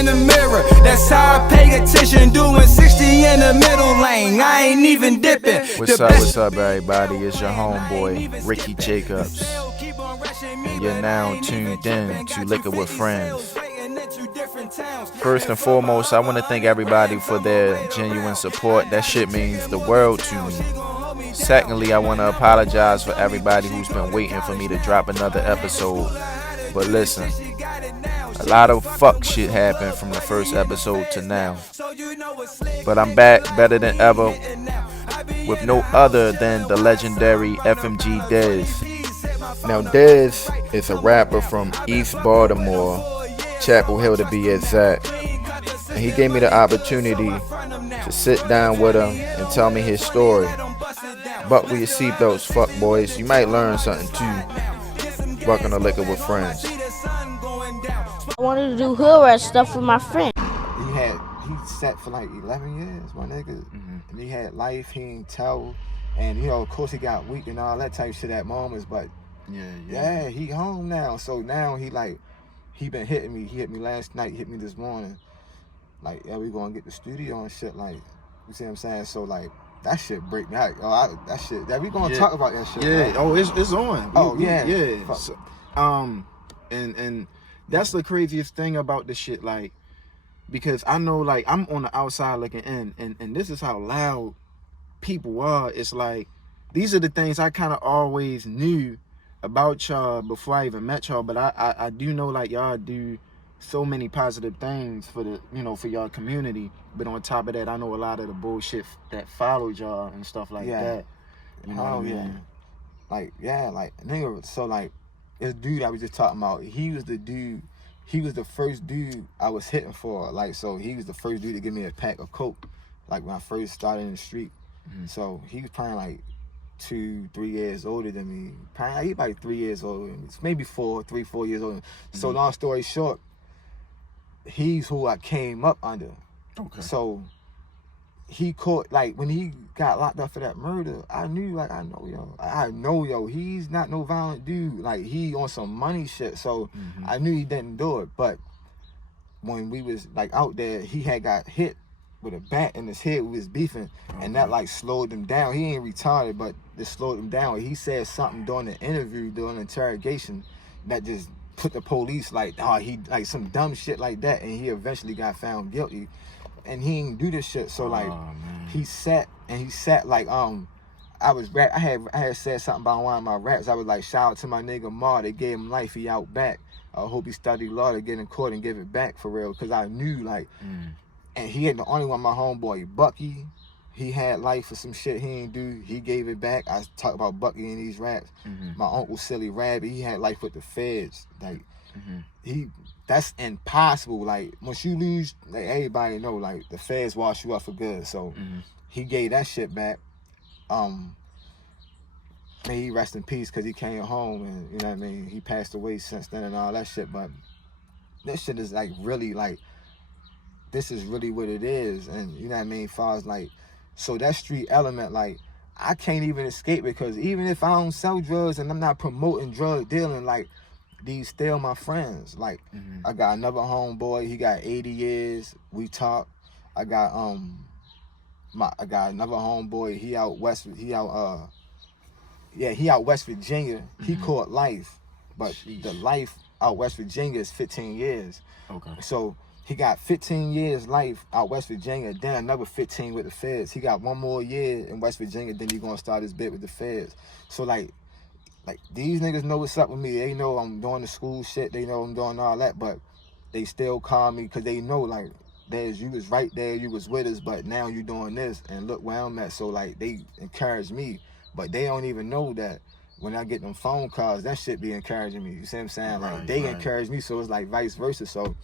in the mirror. That's how I pay attention. Doing 60 in the middle lane. I ain't even dipping. What's up, everybody? It's your homeboy, Rickie Jacobs. And you're now tuned in to Liquor with Friends. First and foremost, I want to thank everybody for their genuine support. That shit means the world to me. Secondly, I want to apologize for everybody who's been waiting for me to drop another episode. But listen, a lot of fuck shit happened from the first episode to now. But I'm back better than ever with no other than the legendary FMG Dez. Now Dez is a rapper from East Baltimore, Chapel Hill to be exact. And he gave me the opportunity to sit down with him and tell me his story. Buckle your seatbelts, fuck boys. You might learn something too. Welcome to Liquor with Friends. I wanted to do hood rat stuff with my friend. He sat for like 11 years, my nigga. And he had life, he ain't tell. And, you know, of course he got weak and all that type shit at moments, but yeah, he home now. So now he been hitting me. He hit me last night, hit me this morning. Like, yeah, we gonna get the studio and shit, like, you see what I'm saying? So, like, that shit break me out. We gonna talk about that shit. Yeah, right? oh, it's on. Yeah. So, and that's the craziest thing about this shit, like, because I know, like, I'm on the outside looking in, and this is how loud people are. It's like, these are the things I kind of always knew about y'all before I even met y'all, but I do know, like, y'all do so many positive things for the, you know, for y'all community. But on top of that, I know a lot of the bullshit that followed y'all and stuff like that. You know what I mean? Like, nigga, so, like, this dude I was just talking about, he was the dude, he was the first dude I was hitting for. Like, so he was the first dude to give me a pack of coke, like, when I first started in the street. So he was probably like 2-3 years older than me. Probably he like 3 years older than me. Maybe 4 years older. So long story short, he's who I came up under. Okay. So he caught, like, when he got locked up for that murder, I knew, like, I know, yo, he's not no violent dude. Like, he on some money shit. So I knew he didn't do it. But when we was, like, out there, he had got hit with a bat in his head. We was beefing, and that, like, slowed him down. He ain't retarded, but it slowed him down. He said something during the interview, during the interrogation, that just put the police, like, he, like, some dumb shit like that, and he eventually got found guilty. And he didn't do this shit. So, like, he sat like, I had said something about one of my raps. I was like, shout out to my nigga Ma, they gave him life, he out back. I hope he studied law to get in court and give it back for real. Cause I knew, like, and he ain't the only one, my homeboy Bucky, he had life for some shit he ain't do, he gave it back. I talk about Bucky in these raps. My uncle Silly Rabbit, he had life with the feds. Like, that's impossible. Like, once you lose, like, everybody know, like, the feds wash you up for good. So he gave that shit back. May he rest in peace, because he came home and, you know what I mean, he passed away since then and all that shit. But this shit is, like, really, like, this is really what it is. And, you know what I mean, as far as, like, so that street element, like, I can't even escape, because even if I don't sell drugs and I'm not promoting drug dealing, like, these still my friends. Like, I got another homeboy, he got 80 years, we talk. I got another homeboy, he out West Virginia. He caught life, but the life out West Virginia is 15 years. Okay. So he got 15 years life out West Virginia, then another 15 with the feds. He got one more year in West Virginia, then he gonna start his bit with the feds. So, like, these niggas know what's up with me. They know I'm doing the school shit. They know I'm doing all that, but they still call me, because they know, like, you was right there, you was with us, but now you doing this, and look where I'm at. So, like, they encourage me, but they don't even know that when I get them phone calls, that shit be encouraging me. You see what I'm saying? Like, they encourage me, so it's like vice versa. So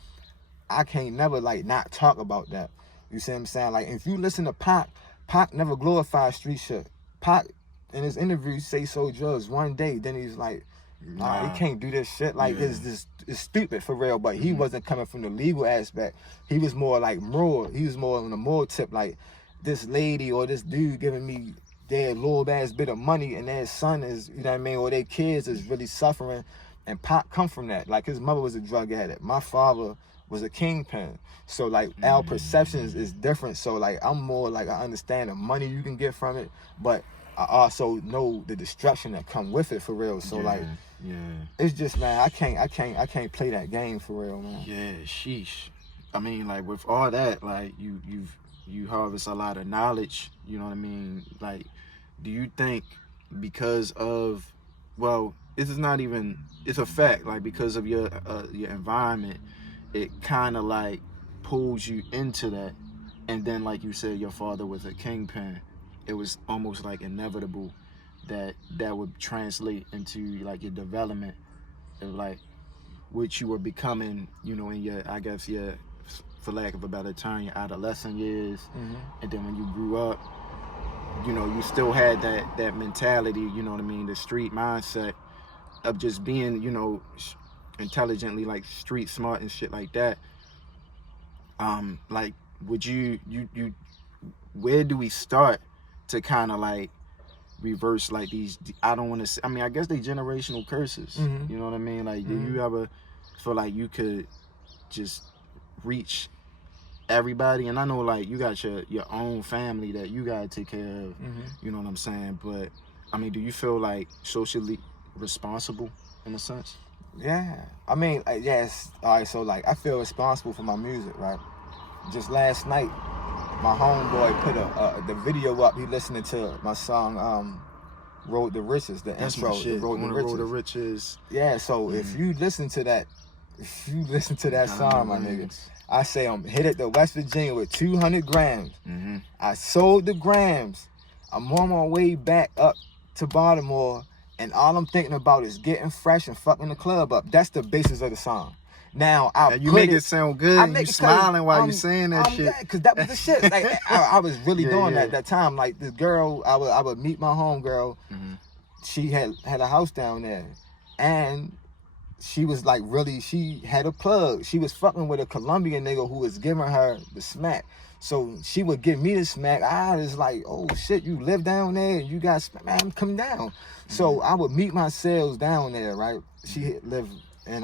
I can't never, like, not talk about that. You see what I'm saying? Like, if you listen to Pac never glorified street shit. Pac, in his interview, say sold drugs one day, then he's like, nah, he can't do this shit. Like, it's stupid for real. But he wasn't coming from the legal aspect. He was more like moral. He was more on the moral tip, like, this lady or this dude giving me their little ass bit of money, and their son is, you know what I mean, or their kids is really suffering. And Pac come from that. Like, his mother was a drug addict. My father was a kingpin. So like our perceptions is different. So like I'm more like I understand the money you can get from it, but I also know the destruction that come with it for real. So like it's just, man, I can't play that game for real, man. Yeah, sheesh. I mean, like with all that, like you harvest a lot of knowledge, you know what I mean? Like, do you think because of, well, this is not even, it's a fact, like because of your environment, it kind of like pulls you into that, and then like you said, your father was a kingpin. It was almost like inevitable that would translate into like your development of like what you were becoming, you know, in your, I guess, your, for lack of a better term, your adolescent years. And then when you grew up, you know, you still had that mentality, you know what I mean, the street mindset of just being, you know, intelligently, like street smart and shit like that. Like, would you where do we start to kind of like reverse like these, I don't want to say, I mean, I guess they generational curses, you know what I mean? Like, do you ever feel like you could just reach everybody? And I know like you got your own family that you gotta take care of, you know what I'm saying? But I mean, do you feel like socially responsible in a sense? Yeah, I mean, yes. All right, so like I feel responsible for my music, right? Just last night, my homeboy put the video up. He listening to my song, "Road to Riches," the intro. Road to Riches. Yeah, so if you listen to that song, my nigga, I say I'm headed to West Virginia with 200 grams. I sold the grams. I'm on my way back up to Baltimore, and all I'm thinking about is getting fresh and fucking the club up. That's the basis of the song. Now you make it sound good. You smiling while you saying that shit. Because that was the shit. Like I was really doing that at that time. Like this girl, I would meet my homegirl. She had a house down there, and she was like she had a plug. She was fucking with a Colombian nigga who was giving her the smack. So she would give me the smack. I was like, oh shit, you live down there and you got smack, man, I'm coming down. So I would meet my sales down there, right? She lived in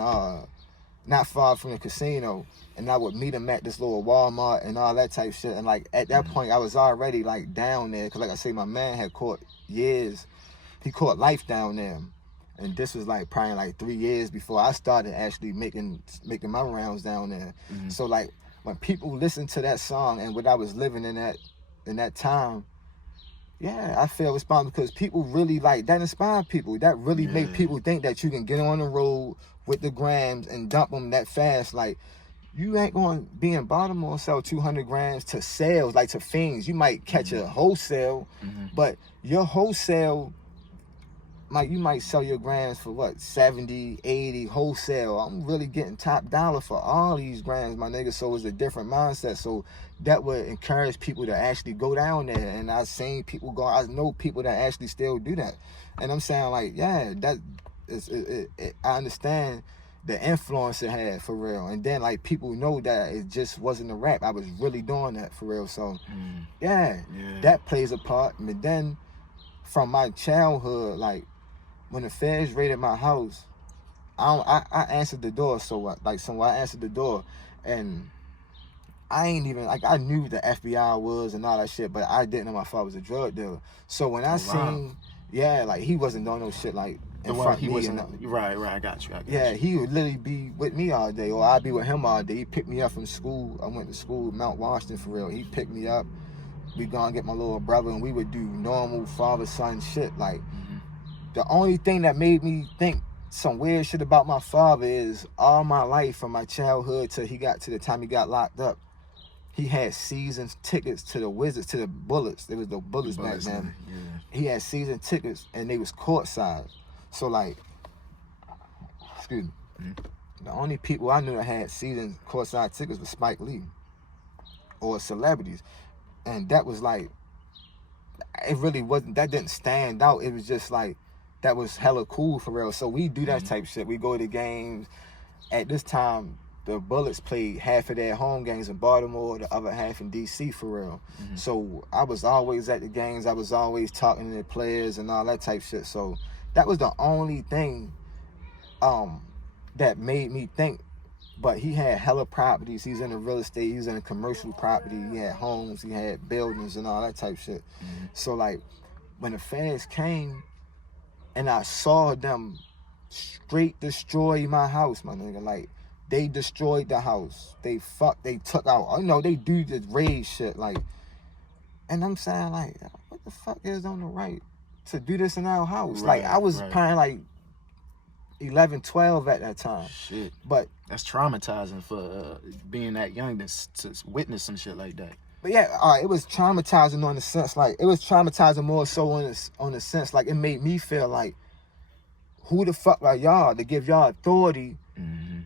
not far from the casino, and I would meet him at this little Walmart and all that type shit. And like at that point I was already like down there, because like I say, my man had caught years. He caught life down there. And this was like probably like 3 years before I started actually making my rounds down there. So like when people listen to that song and what I was living in that time, yeah, I feel responsible, because people really like that, inspire people. That really make people think that you can get on the road with the grams and dump them that fast. Like, you ain't going to be in Baltimore and sell 200 grams to sales, like to fiends. You might catch a wholesale, but your wholesale, you might sell your grams for what, 70, 80 wholesale. I'm really getting top dollar for all these grams, my nigga. So it's a different mindset. So that would encourage people to actually go down there. And I've seen people go, I know people that actually still do that. And I'm saying like, yeah, that is, I understand the influence it had for real. And then like people know that it just wasn't a rap. I was really doing that for real. So yeah, that plays a part. But then from my childhood, like, when the feds raided my house, I answered the door. So I answered the door, and I ain't even, like, I knew the FBI was and all that shit, but I didn't know my father was a drug dealer. So when I seen, like, he wasn't doing no shit like in front of me. Right, I got you. Yeah, he would literally be with me all day, or I'd be with him all day. He picked me up from school. I went to school, Mount Washington for real. He picked me up. We gonna get my little brother, and we would do normal father-son shit. Like, the only thing that made me think some weird shit about my father is all my life, from my childhood to the time he got locked up, he had season tickets to the Wizards, to the Bullets. It was the Bullets back then. He had season tickets, and they was courtside. So like, excuse me, the only people I knew that had season courtside tickets was Spike Lee or celebrities. And that was like, it really wasn't, that didn't stand out. It was just like, that was hella cool for real. So we do that type shit. We go to games. At this time, the Bullets played half of their home games in Baltimore, the other half in DC for real. So I was always at the games. I was always talking to the players and all that type shit. So that was the only thing that made me think But he had hella properties. He's in the real estate. He was in a commercial property. He had homes. He had buildings and all that type shit. So like, when the feds came, and I saw them straight destroy my house, my nigga. Like, they destroyed the house. They took out. You know, they do this raid shit. Like, and I'm saying like, what the fuck is on the right to do this in our house? Right, like, I was probably like 11, 12 at that time. Shit. But that's traumatizing for being that young to witness some shit like that. But yeah, it was traumatizing on the sense, like, it was traumatizing more so on the sense, like, it made me feel like, who the fuck are y'all to give y'all authority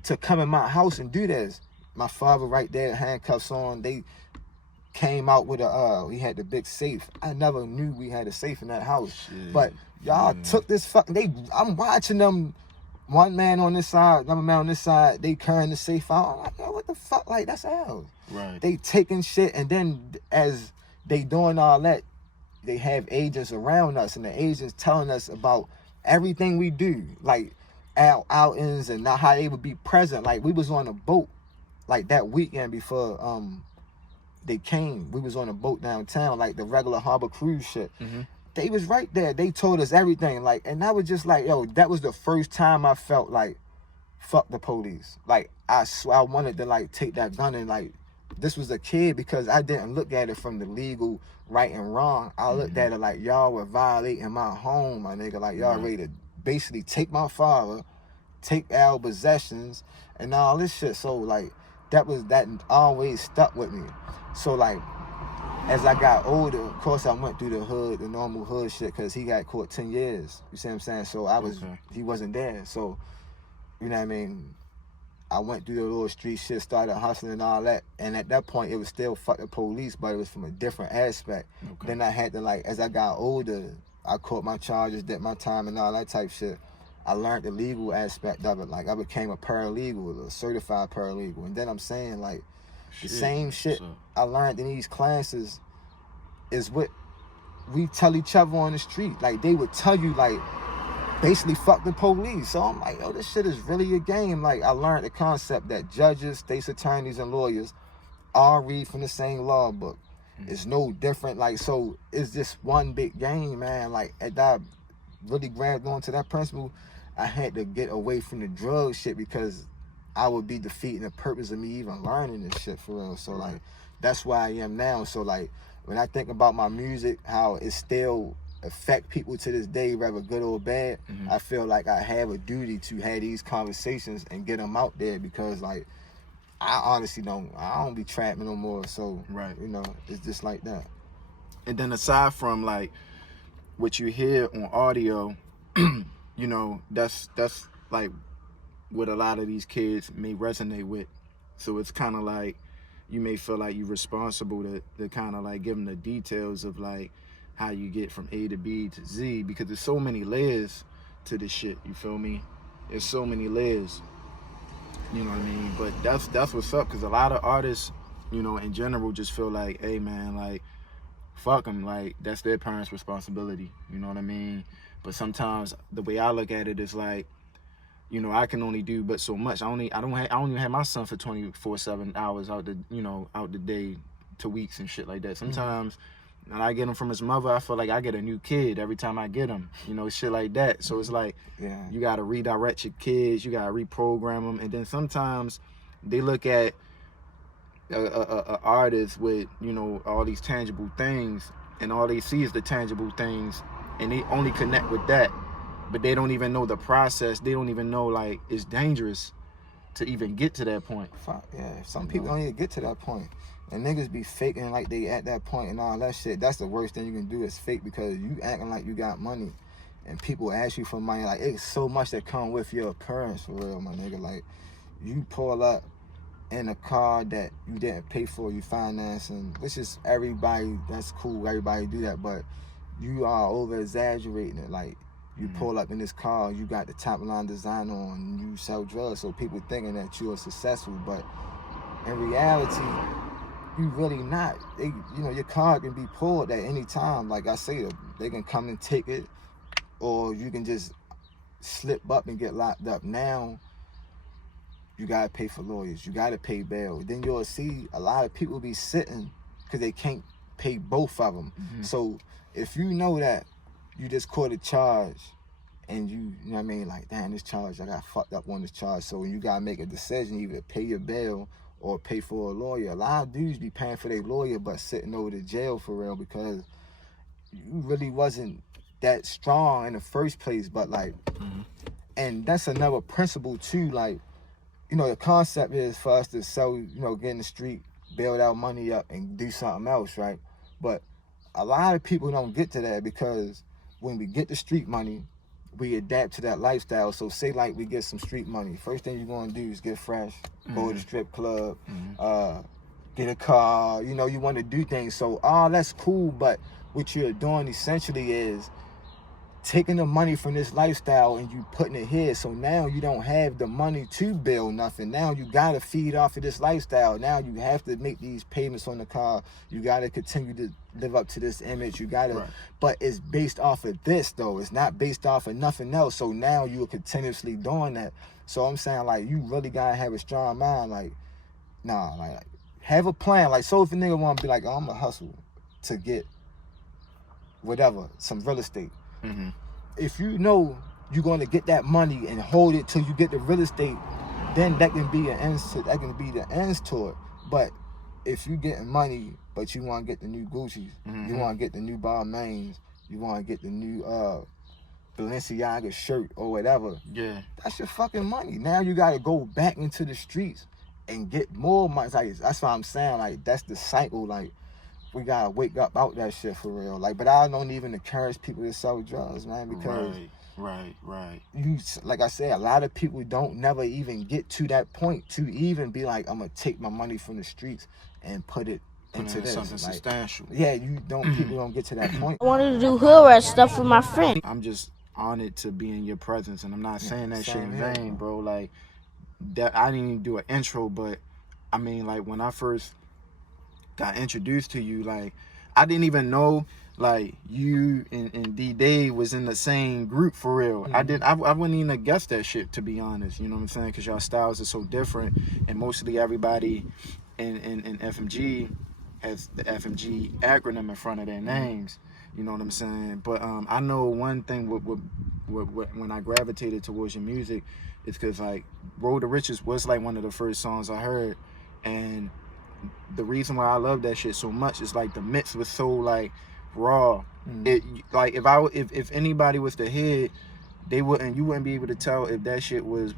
to come in my house and do this? My father right there, handcuffs on, they came out with we had the big safe. I never knew we had a safe in that house. Shit. But y'all took this fucking, I'm watching them, one man on this side, another man on this side, they carrying the safe out. I'm like, yo, what the fuck? Like, that's ours. Right. They taking shit, and then as they doing all that, they have agents around us, and the agents telling us about everything we do, like our outings and not how they would be present. Like, we was on a boat, like that weekend before they came. We was on a boat downtown, like the regular harbor cruise shit. They was right there. They told us everything, like, and I was just like, yo, that was the first time I felt like, fuck the police. Like, I wanted to like take that gun and like, this was a kid, because I didn't look at it from the legal right and wrong. I looked at it like, y'all were violating my home, my nigga. Like, y'all ready to basically take my father, take our possessions, and all this shit. So like, that always stuck with me. So like, as I got older, of course I went through the hood, the normal hood shit, because he got caught 10 years. You see what I'm saying? So he wasn't there. So, you know what I mean? I went through the little street shit, started hustling and all that. And at that point, it was still fuck the police, but it was from a different aspect. Then I had to, like, as I got older, I caught my charges, did my time and all that type shit. I learned the legal aspect of it. Like, I became a paralegal, a certified paralegal. And then I'm saying, like, the same shit I learned in these classes is what we tell each other on the street. Like, they would tell you, like, basically fuck the police. So I'm like, yo, this shit is really a game. Like, I learned the concept that judges, state's attorneys, and lawyers all read from the same law book. It's no different. Like, so it's just one big game, man. Like, as I really grabbed onto that principle, I had to get away from the drug shit, because I would be defeating the purpose of me even learning this shit for real. So like, that's where I am now. So like, when I think about my music, how it still affect people to this day, whether good or bad, I feel like I have a duty to have these conversations and get them out there, because like, I honestly don't be trapping no more. So you know, it's just like that. And then aside from like what you hear on audio, you know, that's like what a lot of these kids may resonate with. So it's kind of like, you may feel like you're responsible to kind of like give them the details of like how you get from A to B to Z, because there's so many layers to this shit, you feel me? There's so many layers, you know what I mean? But that's what's up, because a lot of artists, you know, in general just feel like, hey man, like, fuck them, like, that's their parents' responsibility, you know what I mean? But sometimes the way I look at it is like, you know, I can only do but so much. I only have my son for 24/7 hours out the day to weeks and shit like that. Sometimes when I get him from his mother, I feel like I get a new kid every time I get him, you know, shit like that. So it's like, you got to redirect your kids, you got to reprogram them. And then sometimes they look at a artist with, you know, all these tangible things, and all they see is the tangible things, and they only connect with that. But they don't even know the process. They don't even know, like, it's dangerous to even get to that point. Fuck, yeah. Some people don't even get to that point. And niggas be faking like they at that point and all that shit. That's the worst thing you can do, is fake, because you acting like you got money. And people ask you for money. Like, it's so much that come with your appearance, for real, my nigga. Like, you pull up in a car that you didn't pay for, you financing, which is everybody, that's cool. Everybody do that. But you are over-exaggerating it. Like, you pull up in this car, you got the top line design on, you sell drugs, so people thinking that you are successful, but in reality, you really not. You know, your car can be pulled at any time. Like I say, they can come and take it, or you can just slip up and get locked up. Now, you gotta pay for lawyers, you gotta pay bail. Then you'll see a lot of people be sitting because they can't pay both of them. So if you know that you just caught a charge and you know what I mean, like, damn, this charge, I got fucked up on this charge. So you gotta make a decision, either pay your bail or pay for a lawyer. A lot of dudes be paying for their lawyer but sitting over to jail for real because you really wasn't that strong in the first place. But like, and that's another principle too. Like, you know, the concept is for us to sell, you know, get in the street, build our money up and do something else, right? But a lot of people don't get to that because when we get the street money, we adapt to that lifestyle. So say like we get some street money. First thing you're gonna do is get fresh, go to the strip club, get a car, you know, you wanna do things. So that's cool, but what you're doing essentially is taking the money from this lifestyle and you putting it here. So now you don't have the money to build nothing. Now you gotta feed off of this lifestyle. Now you have to make these payments on the car. You gotta continue to live up to this image. You gotta, but it's based off of this though. It's not based off of nothing else. So now you're continuously doing that. So I'm saying like you really gotta have a strong mind. Like, nah, like have a plan. Like, so if a nigga wanna be like, oh, I'm gonna hustle to get whatever, some real estate. If you know you're going to get that money and hold it till you get the real estate, then that can be an end to, that can be the ends to it. But if you getting money, but you want to get the new Gucci's, you want to get the new Balmains, you want to get the new Balenciaga shirt or whatever, that's your fucking money. Now you got to go back into the streets and get more money. Like, that's what I'm saying. Like, that's the cycle. Like, we gotta wake up out that shit for real. Like, but I don't even encourage people to sell drugs, man, because you, like I said, a lot of people don't never even get to that point to even be like, I'm gonna take my money from the streets and put it into this. Something like, substantial. Yeah, you don't. People don't get to that point. I wanted to do hood rat stuff with my friend. I'm just honored to be in your presence, and I'm not saying that shit in vain, bro. Like, that I didn't even do an intro, but I mean, like, when I first got introduced to you, like, I didn't even know like you and Dee Dave was in the same group for real. I wouldn't even have guessed that shit, to be honest, you know what I'm saying, because y'all styles are so different, and mostly everybody in FMG has the FMG acronym in front of their names, you know what I'm saying. But I know one thing when I gravitated towards your music is because like Road to Riches was like one of the first songs I heard, and the reason why I love that shit so much is like the mix was so like raw. It like if anybody was to hear it, you wouldn't be able to tell if that shit was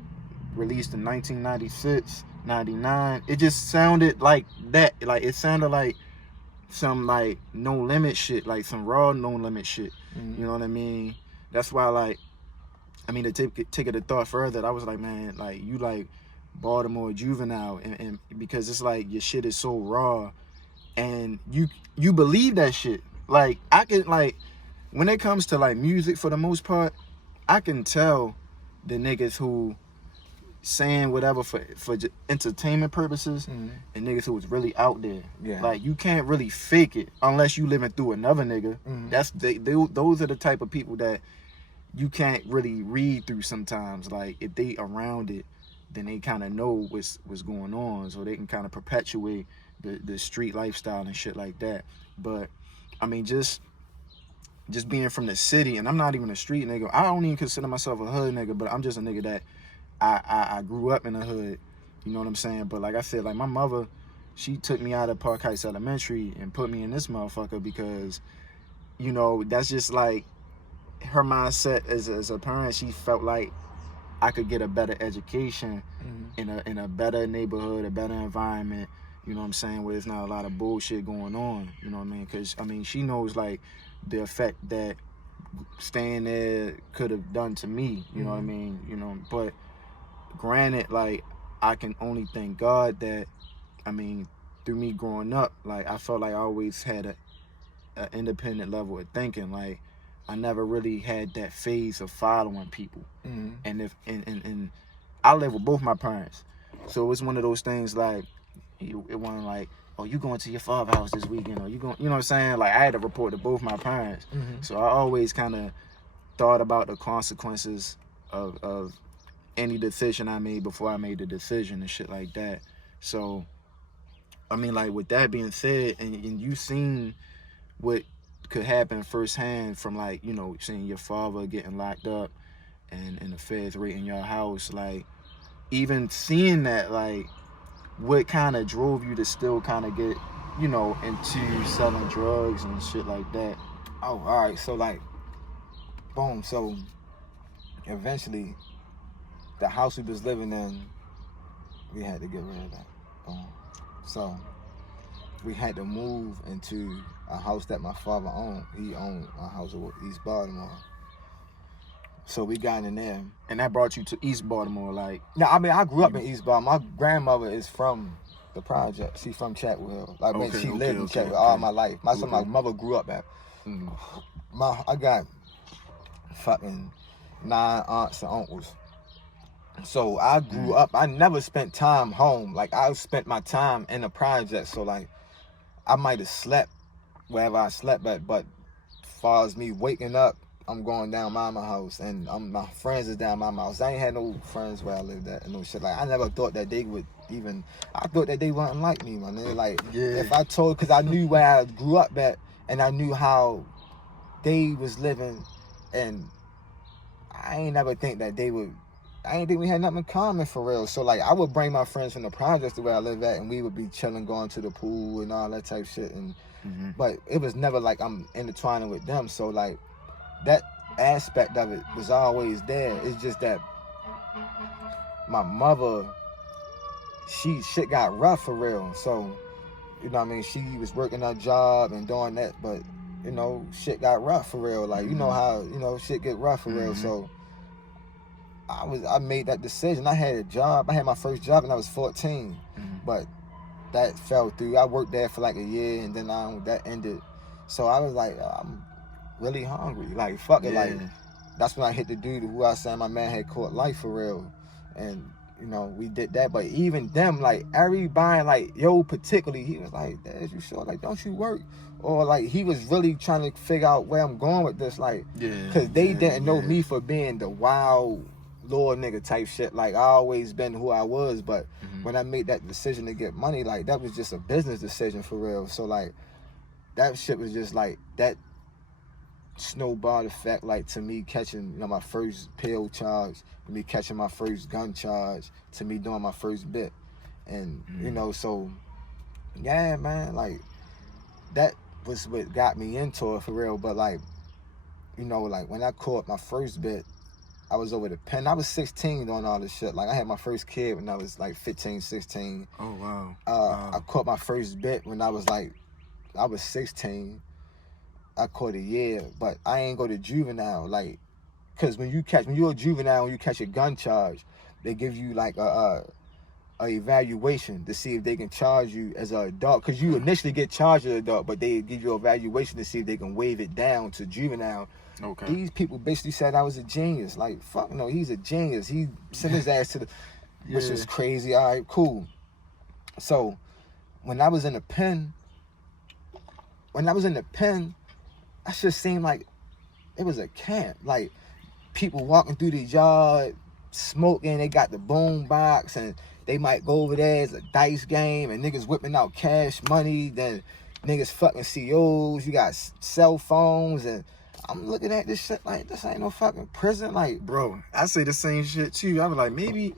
released in 1996, 99. It just sounded like that. Like, it sounded like some like No Limit shit, like some raw No Limit shit. You know what I mean? That's why, like, I mean, to take it a thought further, I was like, man, like, you like Baltimore Juvenile, and because it's like your shit is so raw and you believe that shit. Like, I can, like, when it comes to like music, for the most part, I can tell the niggas who saying whatever for entertainment purposes and niggas who was really out there. Like, you can't really fake it unless you living through another nigga. Those are the type of people that you can't really read through sometimes. Like, if they around it, then they kind of know what's going on, so they can kind of perpetuate the street lifestyle and shit like that. But I mean, just being from the city, and I'm not even a street nigga. I don't even consider myself a hood nigga, but I'm just a nigga that I grew up in the hood. You know what I'm saying? But like I said, like, my mother, she took me out of Park Heights Elementary and put me in this motherfucker because, you know, that's just like her mindset as a parent. She felt like I could get a better education in a better neighborhood, a better environment, you know what I'm saying, where there's not a lot of bullshit going on, you know what I mean? Because, I mean, she knows, like, the effect that staying there could have done to me, you know what I mean? You know, but granted, like, I can only thank God that, I mean, through me growing up, like, I felt like I always had a independent level of thinking. Like, I never really had that phase of following people. And I live with both my parents, so it's one of those things like, it wasn't like, oh, you going to your father's house this weekend, or you going, you know what I'm saying? Like, I had to report to both my parents. So I always kind of thought about the consequences of any decision I made before I made the decision and shit like that. So, I mean, like, with that being said, and you seen what could happen firsthand from, like, you know, seeing your father getting locked up and the feds raiding your house, like, even seeing that, like, what kind of drove you to still kind of get, you know, into selling drugs and shit like that? Oh, all right. So, like, boom. So, eventually, the house we was living in, we had to get rid of that. Boom. So, we had to move into a house that my father owned. He owned a house in East Baltimore. So we got in there. And that brought you to East Baltimore, like? No, I mean, I grew up in East Baltimore. My grandmother is from the project. She's from Chapel Hill. Like, she lived in Chapel Hill all my life. My mother grew up at. I got fucking 9 aunts and uncles. So I grew up. I never spent time home. Like, I spent my time in the project. So, like, I might have slept wherever I slept at, but as far as me waking up, I'm going down my house, and my friends is down my house. I ain't had no friends where I lived at and no shit. Like, I never thought that they would even. I thought that they wouldn't like me, man. Like, if I told, because I knew where I grew up at, and I knew how they was living, and I ain't never think that they would. I ain't think we had nothing in common for real. So, like, I would bring my friends from the projects to where I live at, and we would be chilling, going to the pool and all that type shit. And but it was never like I'm intertwining with them. So, like, that aspect of it was always there. It's just that my mother, shit got rough for real. So, you know what I mean? She was working her job and doing that, but, you know, shit got rough for real. Like, you know how, you know, shit get rough for real. So I made that decision. I had a job. I had my first job when I was 14, but that fell through. I worked there for like a year, and then that ended. So I was like, I'm really hungry. Like, fuck it. Like, that's when I hit the dude who I said my man had caught life for real. And, you know, we did that. But even them, like, everybody, like, yo, particularly, he was like, Dez, you sure? Like, don't you work? Or, like, he was really trying to figure out where I'm going with this. Like, because they didn't know me for being the wild Lord nigga type shit. Like, I always been who I was, but when I made that decision to get money, like, that was just a business decision for real. So, like, that shit was just like that snowball effect, like, to me catching, you know, my first pill charge, to me catching my first gun charge, to me doing my first bit. And you know, so yeah, man, like, that was what got me into it for real. But, like, you know, like, when I caught my first bit, I was over the pen. I was 16 doing all this shit. Like, I had my first kid when I was like 15, 16. Oh, wow. I caught my first bit when I was 16. I caught a year, but I ain't go to juvenile. Like, cause when you're a juvenile, when you catch a gun charge, they give you like a evaluation to see if they can charge you as an adult. Cause you initially get charged as an adult, but they give you an evaluation to see if they can waive it down to juvenile. Okay. These people basically said I was a genius. Like, fuck no, he's a genius. He sent his ass to the, which is crazy. All right, cool. So, when I was in the pen, I just seemed like it was a camp. Like, people walking through the yard, smoking. They got the boom box, and they might go over there as a dice game, and niggas whipping out cash money. Then niggas fucking COs. You got cell phones, and I'm looking at this shit like, this ain't no fucking prison. Like, bro, I say the same shit too. I was like, maybe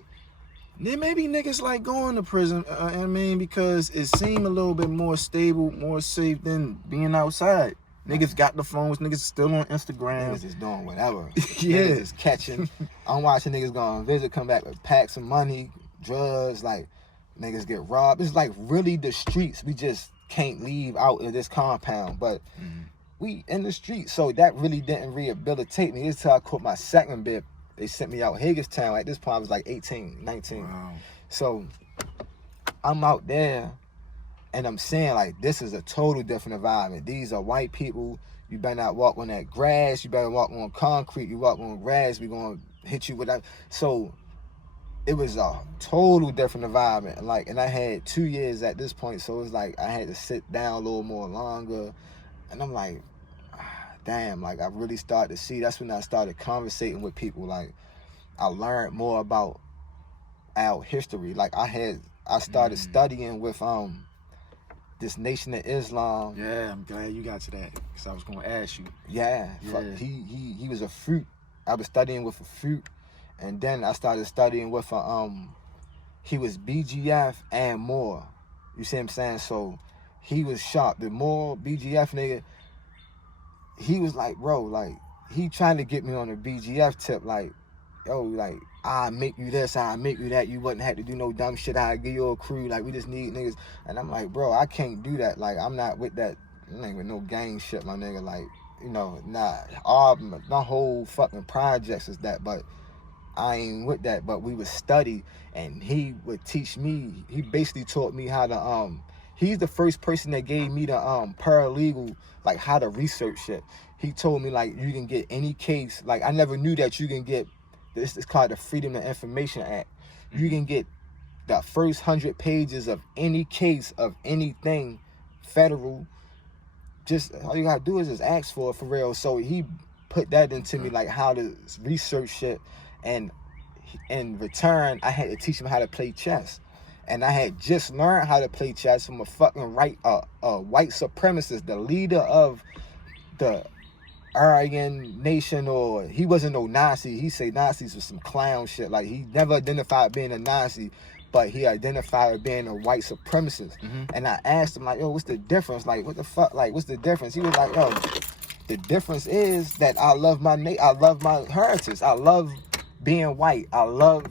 niggas like going to prison. I mean, because it seemed a little bit more stable, more safe than being outside. Niggas got the phones. Niggas still on Instagram. Niggas is doing whatever. Niggas is catching. I'm watching niggas go on visit, come back with packs of money, drugs. Like, niggas get robbed. It's like really the streets. We just can't leave out of this compound. But we in the streets. So that really didn't rehabilitate me. It's till I caught my second bit. They sent me out Hagerstown. At this point, I was like 18, 19. Wow. So I'm out there, and I'm saying, like, this is a total different environment. These are white people. You better not walk on that grass. You better walk on concrete. You walk on grass, we gonna hit you with that. So it was a total different environment. Like, and I had 2 years at this point, so it was like I had to sit down a little more longer. And I'm like, damn, like, I really started to see. That's when I started conversating with people. Like, I learned more about our history. Like I started studying with this Nation of Islam. Yeah, I'm glad you got to that because I was gonna ask you. Yeah. He was a fruit. I was studying with a fruit, and then I started studying with he was BGF and more. You see what I'm saying? So he was sharp. The more BGF nigga, he was like, bro, like he trying to get me on a BGF tip, like, yo, like I make you this, I make you that. You wouldn't have to do no dumb shit. I give you a crew. Like we just need niggas. And I'm like, bro, I can't do that. Like I'm not with that. I ain't with no gang shit, my nigga. Like, you know, nah. All my whole fucking projects is that, but I ain't with that. But we would study, and he would teach me. He basically taught me how to He's the first person that gave me the paralegal, like how to research shit. He told me like you can get any case. Like I never knew that you can get. This is called the Freedom of Information Act. You can get the first 100 pages of any case of anything federal. Just all you gotta do is just ask for it for real. So he put that into me, like how to research shit, and in return, I had to teach him how to play chess. And I had just learned how to play chess from a fucking white supremacist, the leader of the Aryan nation, or he wasn't no Nazi. He say Nazis was some clown shit. Like he never identified being a Nazi, but he identified with being a white supremacist. And I asked him like, yo, what's the difference? Like, what the fuck? Like, what's the difference? He was like, yo, the difference is that I love my heritage. I love being white. I love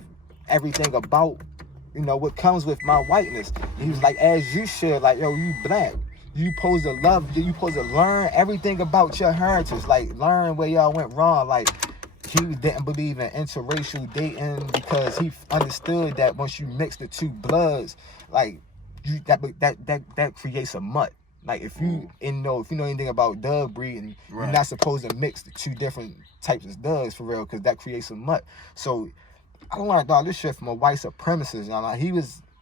everything about, you know, what comes with my whiteness. He was like, as you should, like, yo, you black. You supposed to love, you supposed to learn everything about your heritage. Like, learn where y'all went wrong. Like, he didn't believe in interracial dating because he understood that once you mix the two bloods, like, that creates a mutt. Like, if you know anything about dog breeding, you're not supposed to mix the two different types of dogs for real, because that creates a mutt. So I learned all this shit from a white supremacist. You know? Like,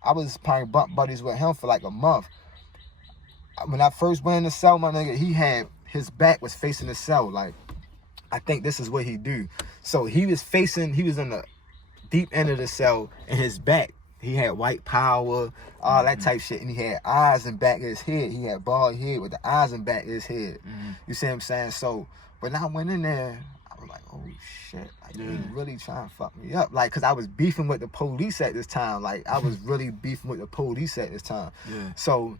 I was probably bump buddies with him for like a month. When I first went in the cell, my nigga, his back was facing the cell. Like, I think this is what he do. So he was in the deep end of the cell, and his back, he had white power, all that type shit, and he had eyes in back of his head. He had bald head with the eyes in back of his head. You see what I'm saying? So when I went in there, I was like, oh shit, like, he really trying to fuck me up. Like, cause I was beefing with the police at this time. Like, I was really beefing with the police at this time. So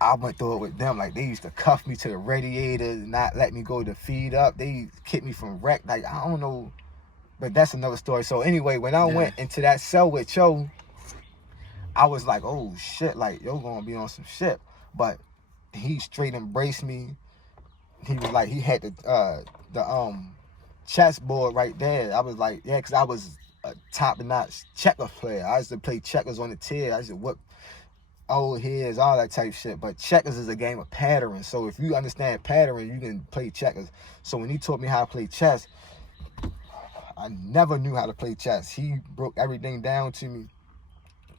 I went through it with them. Like, they used to cuff me to the radiator, not let me go to feed up. They kicked me from wreck. Like, I don't know, but that's another story. So anyway, when I went into that cell with Yo, I was like, oh shit, like, yo gonna be on some shit. But he straight embraced me. He was like, he had the chessboard right there. I was like, yeah, cause I was a top-notch checker player. I used to play checkers on the tier. I used to whip old heads, all that type shit. But checkers is a game of pattern. So if you understand pattern, you can play checkers. So when he taught me how to play chess, I never knew how to play chess. He broke everything down to me.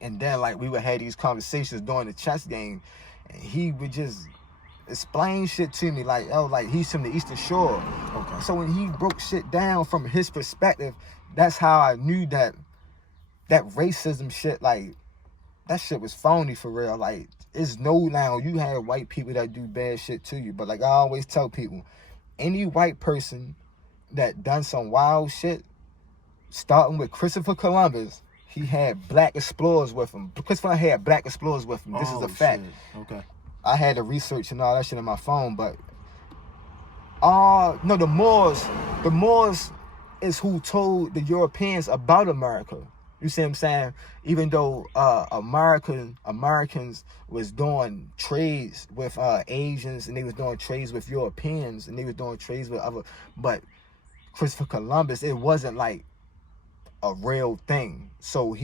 And then, like, we would have these conversations during the chess game, and he would just explain shit to me, like, oh, like, he's from the Eastern Shore. Okay. So when he broke shit down from his perspective, that's how I knew that racism shit, like, that shit was phony for real. Like, it's now you have white people that do bad shit to you, but like I always tell people, any white person that done some wild shit, starting with Christopher Columbus, he had black explorers with him. Christopher had black explorers with him. This is a fact. Shit. Okay. I had the research and all that shit on my phone, but no, the Moors is who told the Europeans about America. You see what I'm saying? Even though Americans was doing trades with Asians, and they was doing trades with Europeans, and they was doing trades with other, but Christopher Columbus, it wasn't like a real thing. So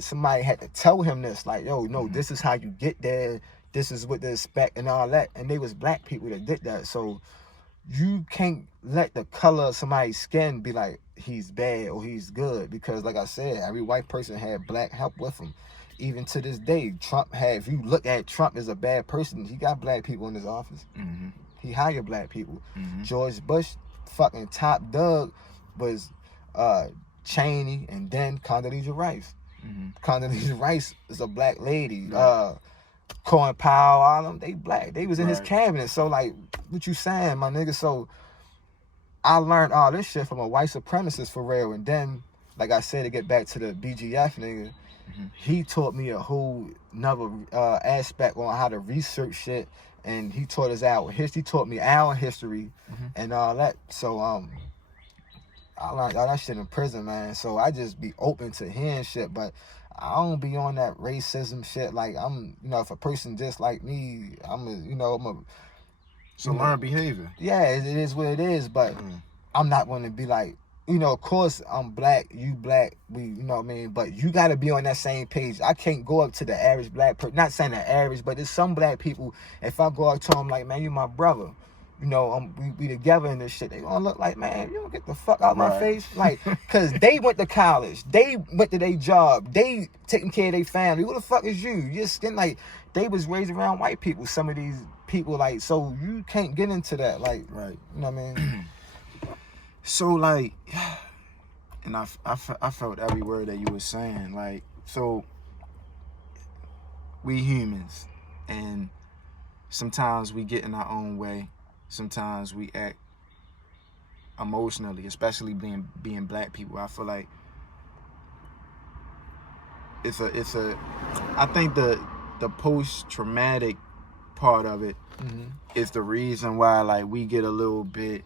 somebody had to tell him this, like, yo, no, this is how you get there. This is what to expect and all that. And they was black people that did that. So you can't let the color of somebody's skin be like, he's bad or he's good, because like I said, every white person had black help with him. Even to this day, if you look at Trump as a bad person, he got black people in his office. He hired black people. George Bush, fucking top dog, was Cheney, and then Condoleezza Rice. Condoleezza Rice is a black lady. Right. Colin Powell, all them, they black. They was in his Right. cabinet. So like, what you saying, my nigga? So I learned all this shit from a white supremacist for real. And then, like I said, to get back to the BGF nigga, he taught me a whole another aspect on how to research shit. And he taught us our history. He taught me our history and all that. So I learned all that shit in prison, man. So I just be open to hearing shit, but I don't be on that racism shit. Like, I'm, you know, if a person just like me, So learn behavior. yeah, it is what it is, but I'm not going to be like, you know, of course I'm black, you black, we, you know what I mean? But you got to be on that same page. I can't go up to the average black person, not saying the average, but there's some black people, if I go up to them like, man, you my brother. You know, we together in this shit. They gonna look like, man, you don't get the fuck out my face. Like, cause they went to college. They went to their job. They taking care of their family. Who the fuck is you? You just like, they was raised around white people. Some of these people, like, so you can't get into that. Like, Right. You know what I mean? So like, and I felt every word that you were saying. Like, so we humans, and sometimes we get in our own way. Sometimes we act emotionally, especially being black people. I feel like I think the post-traumatic part of it is the reason why, like, we get a little bit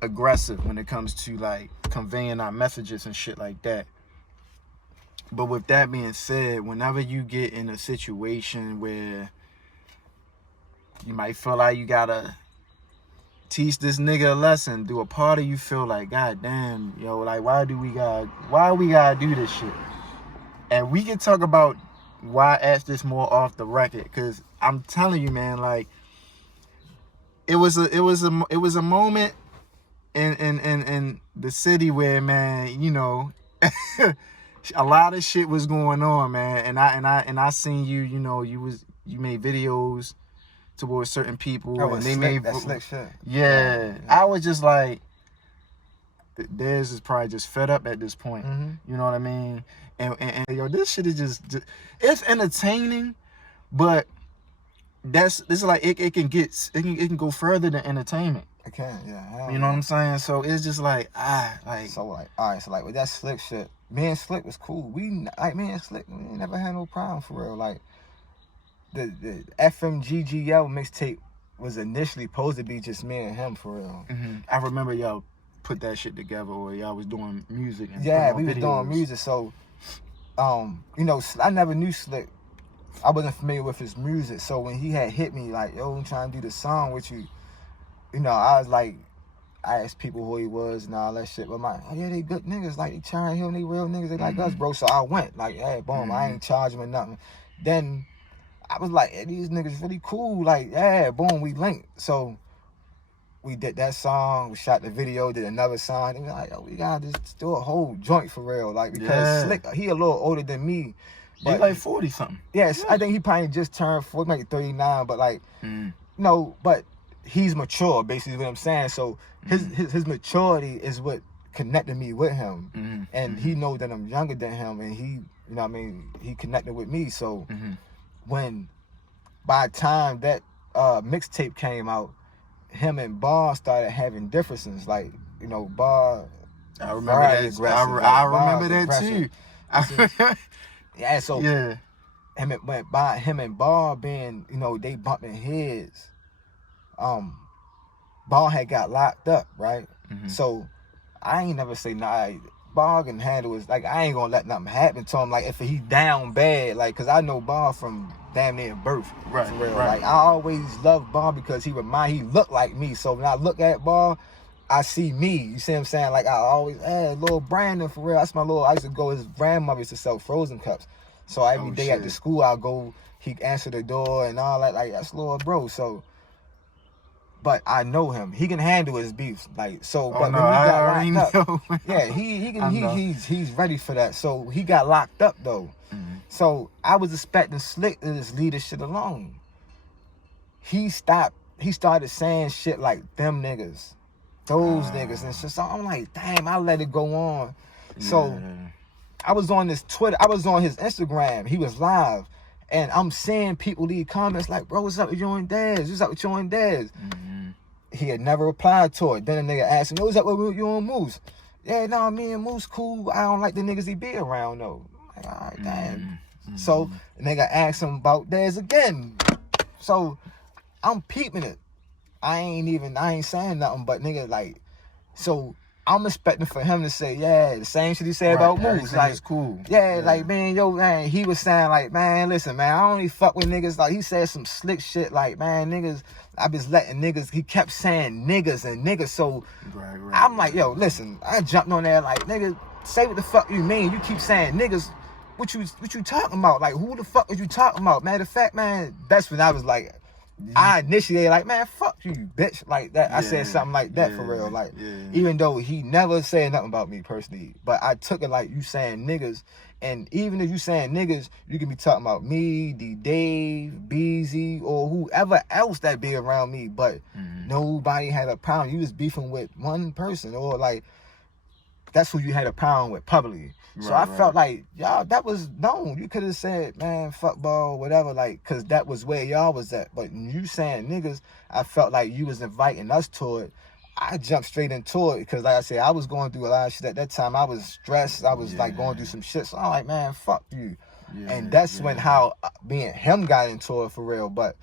aggressive when it comes to like conveying our messages and shit like that. But with that being said, whenever you get in a situation where you might feel like you gotta teach this nigga a lesson, do a part of you feel like, God damn, yo, like, why we gotta do this shit? And we can talk about why I asked this more off the record, because I'm telling you, man, like, it was a moment in the city where, man, you know, a lot of shit was going on, man, and I seen you, you know, you made videos towards certain people, and they made that slick shit. Yeah, I was just like, Dez is probably just fed up at this point. You know what I mean? And yo, this shit is just it's entertaining, but this is like it can go further than entertainment. It can, yeah. You know what I'm saying? So it's just like So like, all right, so like with that slick shit, me and Slick was cool. Me and Slick, we never had no problem for real. Like, the FMG mixtape was initially supposed to be just me and him for real. I remember y'all put that shit together, or y'all was doing music. And we was doing music. So, you know, I never knew Slick. I wasn't familiar with his music. So when he had hit me like, yo, I'm trying to do the song with you, you know, I was like, I asked people who he was and all that shit. But they good niggas. Like, they trying him, they real niggas. They like us, bro. So I went like, hey, boom, I ain't charging him or nothing. Then I was like, hey, these niggas really cool. Like, yeah, boom, we linked. So we did that song, we shot the video, did another song. And we like, yo, we gotta just do a whole joint for real. Like, because Slick, he a little older than me. But like 40 something. Yes, I think he probably just turned 40, maybe 39, but like, no, but he's mature, basically what I'm saying. So his maturity is what connected me with him. And he knows that I'm younger than him, and he, you know what I mean, he connected with me. So when, by the time that mixtape came out, him and Ball started having differences. Like, you know, Ball, I remember that. I remember that too. Yeah, so yeah, him and Ball being, you know, they bumping heads. Ball had got locked up, right? So I ain't never say nah. Ball can handle it. Like, I ain't gonna let nothing happen to him. Like, if he down bad, like, cause I know Ball from damn near birth, right? For real. Right. Like, I always loved Ball because he looked like me. So when I look at Ball, I see me. You see what I'm saying? Like, I always, little Brandon, for real. That's my little. I used to go. His grandmother used to sell frozen cups. So every day at the school, I'll go. He answer the door and all that. Like, that's little bro. So. But I know him. He can handle his beefs. Like, so, but when we got locked up, yeah, he's ready for that. So he got locked up though. So I was expecting Slick to just leave this shit alone. He started saying shit like them niggas. those niggas and shit. So I'm like, damn, I let it go on. So I was on his Twitter, I was on his Instagram, he was live, and I'm seeing people leave comments like, bro, what's up with you and Dez? What's up with you and Dez? He had never replied to it. Then the nigga asked him, what's up with you and Moose? Yeah, nah, me and Moose cool. I don't like the niggas he be around though. I'm like, all right, damn. So the nigga asked him about Dez again. So I'm peeping it. I ain't saying nothing, but nigga, like, so I'm expecting for him to say, yeah, the same shit he said about Moose. Like, cool. Yeah, like, man, yo, man, he was saying, like, man, listen, man, I only fuck with niggas. Like, he said some slick shit, like, man, niggas, I was letting niggas, he kept saying niggas and niggas. So I'm like, yo, listen, I jumped on there, like, nigga, say what the fuck you mean. You keep saying niggas. What you talking about? Like, who the fuck are you talking about? Matter of fact, man, that's when I was like, I initiated, like, man, fuck you, bitch, like that. I said something like that for real, like, even though he never said nothing about me personally, but I took it like you saying niggas, and even if you saying niggas, you can be talking about me, Dee Dave, Beezy, or whoever else that be around me, but nobody had a problem. You was beefing with one person, or like, that's who you had a problem with publicly. So I felt like, y'all, that was known. You could have said, man, fuck ball, whatever, like, because that was where y'all was at. But you saying niggas, I felt like you was inviting us to it. I jumped straight into it because, like I said, I was going through a lot of shit at that time. I was stressed. I was, like, going through some shit. So I'm like, man, fuck you. And that's when how me and him got into it for real. But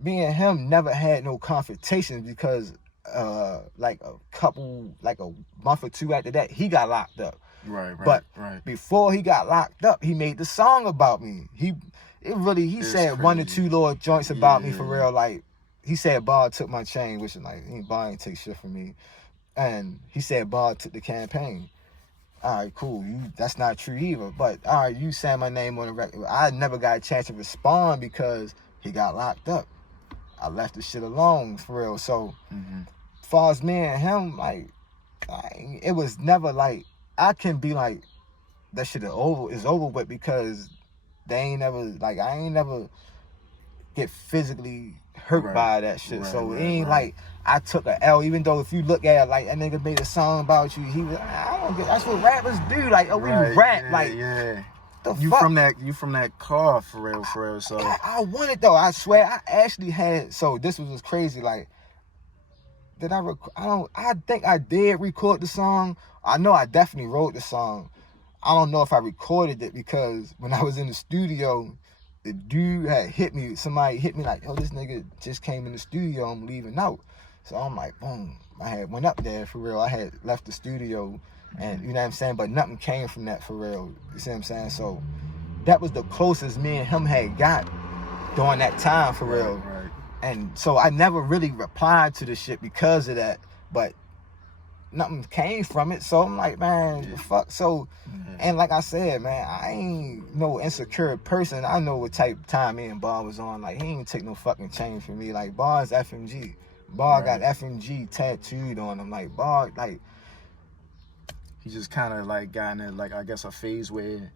me and him never had no confrontations because, like, a month or two after that, he got locked up. But before he got locked up, he made the song about me. He said crazy. 1 or 2 little joints about me for real. Like, he said Ball took my chain, which is like, Ball ain't take shit from me. And he said Ball took the campaign. All right, cool. That's not true either. But all right, you saying my name on the record. I never got a chance to respond because he got locked up. I left the shit alone for real. So, as far as me and him, like, it was never like, I can be like, that shit is over with because they ain't never, like, I ain't never get physically hurt by that shit. So it ain't like I took a L, even though if you look at it, like, that nigga made a song about you, he was, I don't get, that's what rappers do. Like, oh, we rap, like, the you fuck? from that car for real. So I want it though. I swear, I actually had. So this was just crazy. Like, did I think I did record the song. I know I definitely wrote the song. I don't know if I recorded it because when I was in the studio, the dude had hit me. Somebody hit me like, yo, this nigga just came in the studio. I'm leaving out. So I'm like, boom. I had went up there for real. I had left the studio and, you know what I'm saying? But nothing came from that for real. You see what I'm saying? So that was the closest me and him had got during that time for real. And so I never really replied to the shit because of that. But nothing came from it. So I'm like, man, the fuck? So, and like I said, man, I ain't no insecure person. I know what type of time me and Ball was on. Like, he ain't take no fucking change from me. Like, Ball is FMG. Ball got FMG tattooed on him. Like, Ball, like, he just kind of like got in, like, I guess a phase where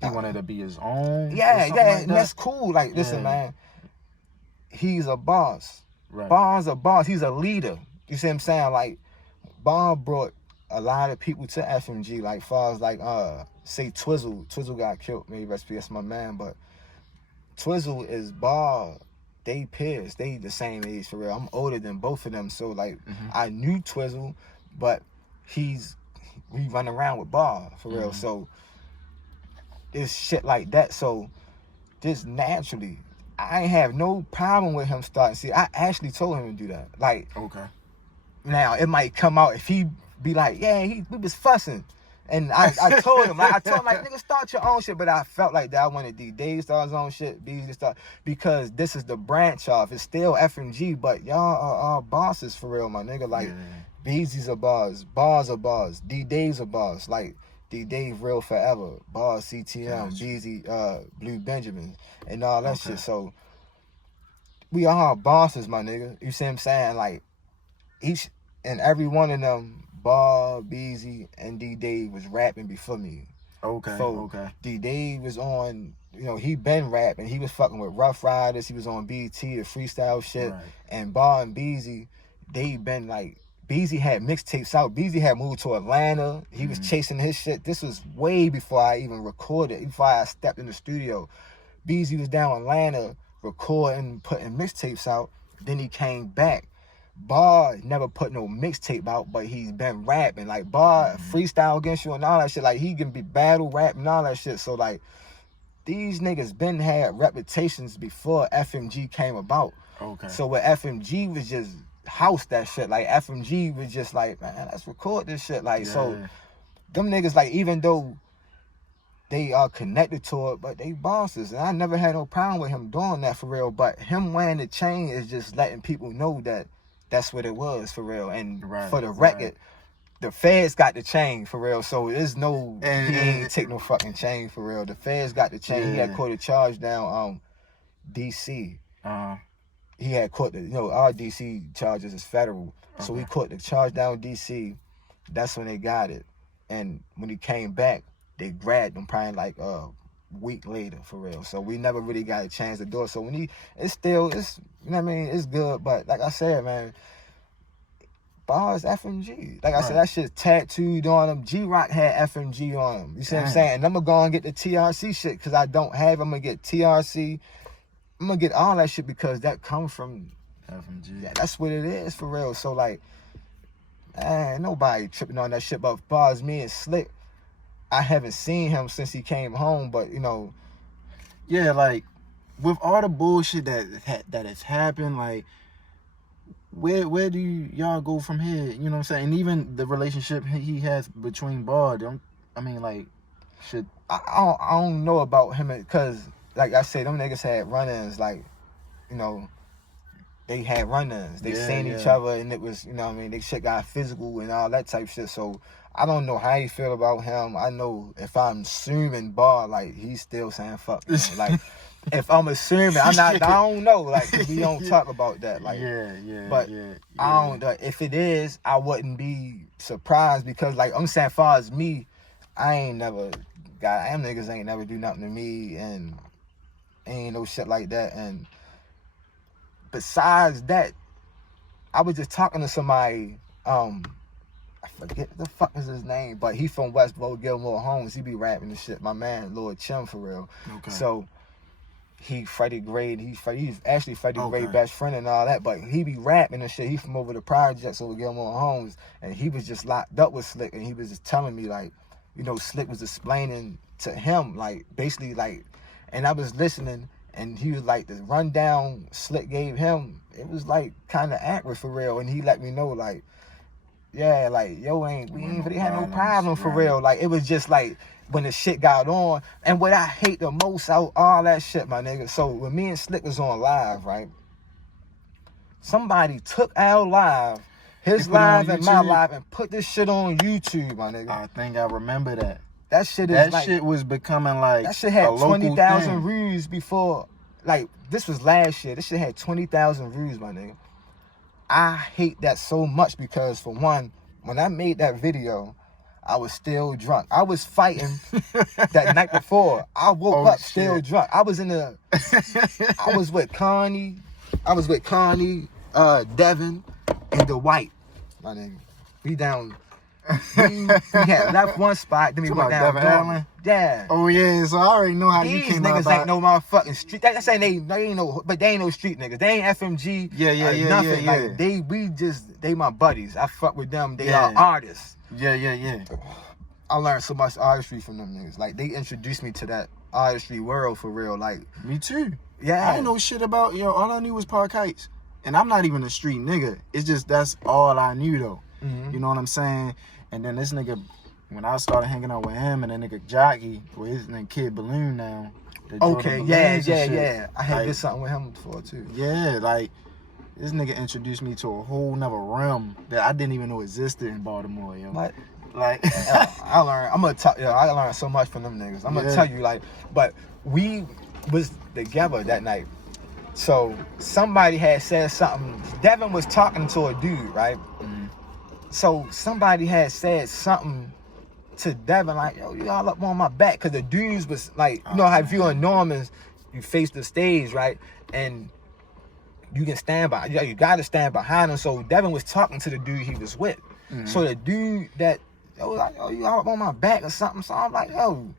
he wanted to be his own. Yeah, like and that's cool. Like, listen, man, he's a boss. Ball's a boss. He's a leader. You see what I'm saying? Like, Ball brought a lot of people to FMG, like, far as, like, say Twizzle. Twizzle got killed. Maybe that's my man, but Twizzle is Ball. They peers. They the same age for real. I'm older than both of them, so, like, I knew Twizzle, but we run around with Ball for real. So it's shit like that. So just naturally, I ain't have no problem with him starting. See, I actually told him to do that. Like, now it might come out if he be like, yeah, we was fussing. And I told him, like, nigga, start your own shit. But I felt like that. I wanted Dee Dave start his own shit, Beezy start, because this is the branch off. It's still FMG, but y'all are bosses for real, my nigga. Like, Beezy's a boss, Bars a boss, Dee Dave's a boss. Like, Dee Dave real forever, Bars, CTM, Beezy, Blue Benjamin, and all that shit. So we are bosses, my nigga. You see what I'm saying? Like, each and every one of them, Ball, Beezy, and Dee Dave was rapping before me. Dee Dave was on, you know, he been rapping. He was fucking with Rough Riders. He was on BT, the freestyle shit. And Ball and Beezy, they been, like, Beezy had mixtapes out. Beezy had moved to Atlanta. He was chasing his shit. This was way before I even recorded, before I stepped in the studio. Beezy was down in Atlanta recording, putting mixtapes out. Then he came back. Bar never put no mixtape out, but he's been rapping. Like, Bar freestyle against you and all that shit. Like, he can be battle rap and all that shit. So, like, these niggas been had reputations before FMG came about. Okay. So, with FMG was just house that shit. Like, FMG was just like, man, let's record this shit. Like, so, them niggas, like, even though they are connected to it, but they bosses. And I never had no problem with him doing that for real. But him wearing the chain is just letting people know that that's what it was for real. And for the record, the feds got the chain for real. So there's no, he ain't take no fucking chain for real. The feds got the chain. He had caught a charge down DC. He had caught the, our DC charges is federal. So he caught the charge down DC. That's when they got it. And when he came back, they grabbed him probably like a week later for real. So we never really got a chance to do it. So when it's you know what I mean, it's good. But like I said, man, Bars FMG. Like I said, that shit tattooed on him. G-Rock had FMG on him. You see what I'm saying? And I'm gonna go and get the TRC shit because I don't have. I'm gonna get TRC. I'm gonna get all that shit because that comes from FMG. Yeah, that's what it is for real. So like, man, nobody tripping on that shit. But as far as me and Slick, I haven't seen him since he came home, but yeah, like with all the bullshit that has happened, like where do y'all go from here? You know what I'm saying? And even the relationship he has between Bard, I mean, like, should I don't know about him because, like I said, them niggas had run-ins, like, they had run-ins. They seen each other, and it was, what I mean, they shit got physical and all that type shit. So I don't know how you feel about him. I know if I'm assuming Bar, like, he's still saying fuck me. Like, if I'm assuming, I don't know. Like, we don't talk about that. Like, but I don't. If it is, I wouldn't be surprised because, like, I'm saying, as far as me, I ain't never got. Them niggas ain't never do nothing to me, and ain't no shit like that. And besides that, I was just talking to somebody. I forget the fuck is his name, but he from Westboro, Gilmore Homes. He be rapping and shit. My man, Lord Chim, for real. Okay. So he Freddie Gray. He's actually Freddie Gray best friend and all that. But he be rapping and shit. He from over the projects over Gilmore Homes, and he was just locked up with Slick, and he was just telling me like, Slick was explaining to him like basically like, and I was listening, and he was like the rundown Slick gave him. It was like kind of accurate for real, and he let me know like. Yeah, like, we ain't really had no problem for real. Like, it was just like when the shit got on. And what I hate the most out all that shit, my nigga. So when me and Slick was on live, right? Somebody took our live, his live and my live, and put this shit on YouTube, my nigga. I think I remember that. That shit is that shit was becoming like that shit had 20,000 views before. Like, this was last year. This shit had 20,000 views, my nigga. I hate that so much because, for one, when I made that video, I was still drunk. I was fighting that night before. I woke up still drunk. I was with Connie. Devin, and Dwight, my nigga. We down. We had left one spot, then we went down. Devin. Yeah. Oh yeah, so I already know how you came out. These niggas ain't no motherfucking street. That's saying they ain't no, but they ain't no street niggas. They ain't FMG. Nothing. Like they my buddies. I fuck with them. They are artists. Yeah. I learned so much artistry from them niggas. Like, they introduced me to that artistry world for real. Like, me too. Yeah. I didn't know shit about all I knew was Park Heights. And I'm not even a street nigga. It's just that's all I knew though. You know what I'm saying? And then this nigga, when I started hanging out with him and that nigga Jockey, with his name Kid Balloon now. Yeah. I had did something with him before too. Yeah, like, this nigga introduced me to a whole nother realm that I didn't even know existed in Baltimore, yo. What? Like, I learned so much from them niggas. I'm gonna tell you, like, but we was together that night. So somebody had said something. Devin was talking to a dude, right? So somebody had said something to Devin, like, yo, you all up on my back. Because the dudes was like, you know how if you're in Norman's, you face the stage, right? And you can stand by. You got to stand behind him. So Devin was talking to the dude he was with. So the dude that was like, yo, you out on my back or something. So I'm like, yo,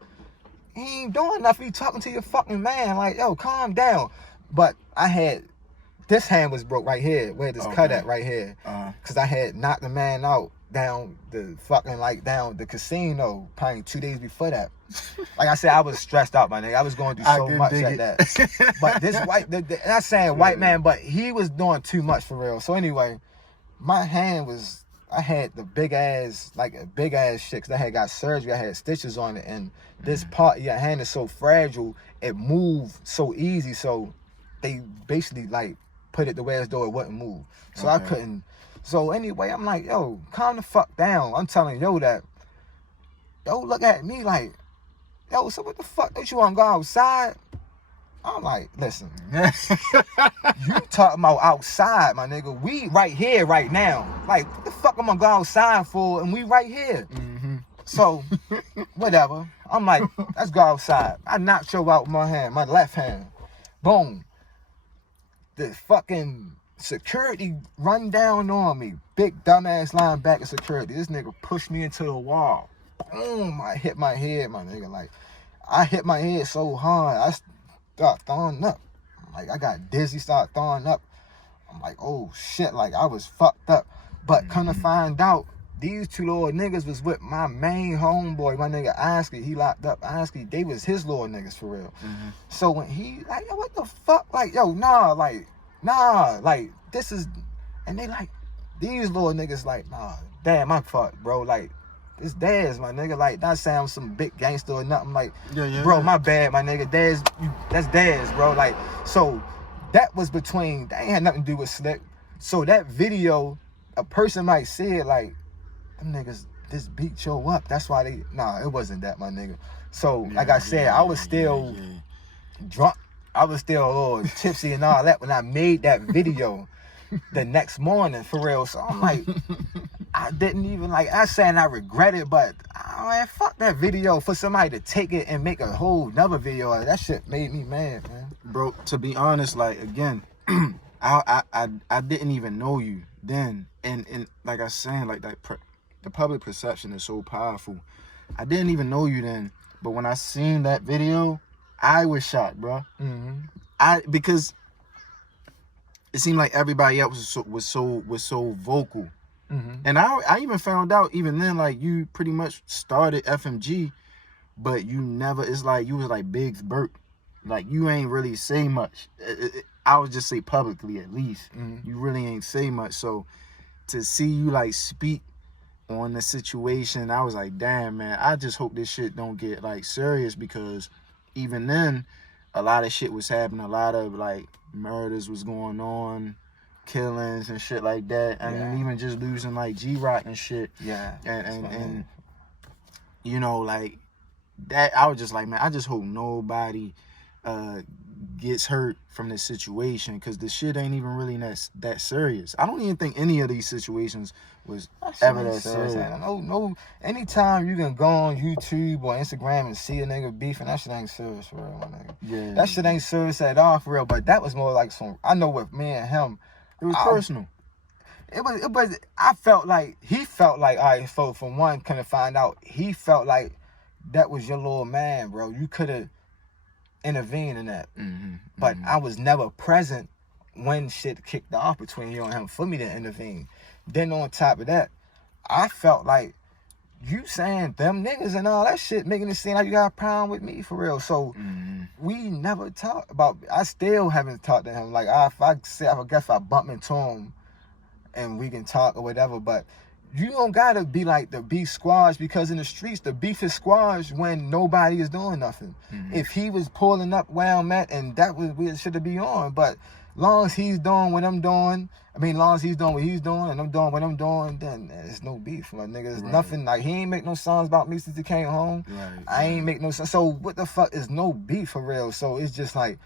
he ain't doing nothing. He talking to your fucking man. Like, yo, calm down. But I had, this hand was broke right here, where this cut at right here. Because I had knocked the man out down the fucking, like, down the casino probably 2 days before that. Like I said, I was stressed out, my nigga. I was going through so much at that. But this white, not saying white man, but he was doing too much for real. So anyway, my hand was, I had the big ass, like a big ass shit, because I had got surgery, I had stitches on it, and this part of your hand is so fragile, it moved so easy, so they basically like put it the way as though it wouldn't move. So I couldn't. So anyway, I'm like, yo, calm the fuck down. I'm telling yo that, yo, look at me like, yo, so what the fuck, don't you want to go outside? I'm like, listen, you talking about outside, my nigga. We right here right now. Like, what the fuck I'm gonna go outside for, and we right here. So, whatever. I'm like, let's go outside. I knocked you out with my hand, my left hand. Boom. The fucking security run down on me. Big dumbass linebacker security. This nigga pushed me into the wall. Boom. I hit my head, my nigga. Like, I hit my head so hard. I start throwing up. Like, I got dizzy, start throwing up. I'm like, oh shit, like I was fucked up. But come to find out, these two little niggas was with my main homeboy, my nigga Oski. He locked up Oski. They was his little niggas for real. So when he like, yo, what the fuck? Like, yo, nah, like this is, and they like, these little niggas like, nah, damn, my fuck, bro. Like, it's Dez, my nigga. Like, not saying I'm some big gangster or nothing. Like, bro, my bad, my nigga. Dez, that's Dez, bro. Like, so that was between, that ain't had nothing to do with Slick. So that video, a person might say it like, them niggas, this beat yo up. That's why they, nah, it wasn't that, my nigga. So, like I said, I was still drunk. I was still a little tipsy and all that when I made that video the next morning, for real. So I'm like, I didn't even, like, I saying I regret it, but man, fuck that video for somebody to take it and make a whole another video. That shit made me mad, man. Bro, to be honest, like, again, I didn't even know you then, and like I was saying, like, that the public perception is so powerful. I didn't even know you then, but when I seen that video, I was shocked, bro. Because it seemed like everybody else was so vocal. And I even found out even then, like, you pretty much started FMG, but you never, it's like you was like Biggs Burt. Like, you ain't really say much. I would just say publicly, at least. You really ain't say much. So to see you like speak on the situation, I was like, damn, man, I just hope this shit don't get like serious, because even then a lot of shit was happening. A lot of like murders was going on, killings and shit like that. I mean, even just losing like G-Rock and shit. And you know, like that, I was just like, man, I just hope nobody gets hurt from this situation, because the shit ain't even really that serious. I don't even think any of these situations was ever that serious. No, anytime you can go on YouTube or Instagram and see a nigga beefing, that shit ain't serious for real, my nigga. That shit ain't serious at all for real. But that was more like some, I know with me and him, it was personal. It was. I felt like he felt like, all right. So from one, kind of find out, he felt like that was your little man, bro. You could have intervened in that, but I was never present when shit kicked off between you and him for me to intervene. Then on top of that, I felt like you saying them niggas and all that shit, making it seem like you got a problem with me for real. So we never talked about. I still haven't talked to him. Like, I guess if I bump into him and we can talk or whatever, but you don't gotta be like the beef squash, because in the streets the beef is squash when nobody is doing nothing. If he was pulling up where I'm at, and that was where it should be on, but long as he's doing what I'm doing, long as he's doing what he's doing and I'm doing what I'm doing, then there's no beef, my nigga. There's nothing, like, he ain't make no songs about me since he came home. I ain't make no songs. So what the fuck is no beef for real? So it's just like,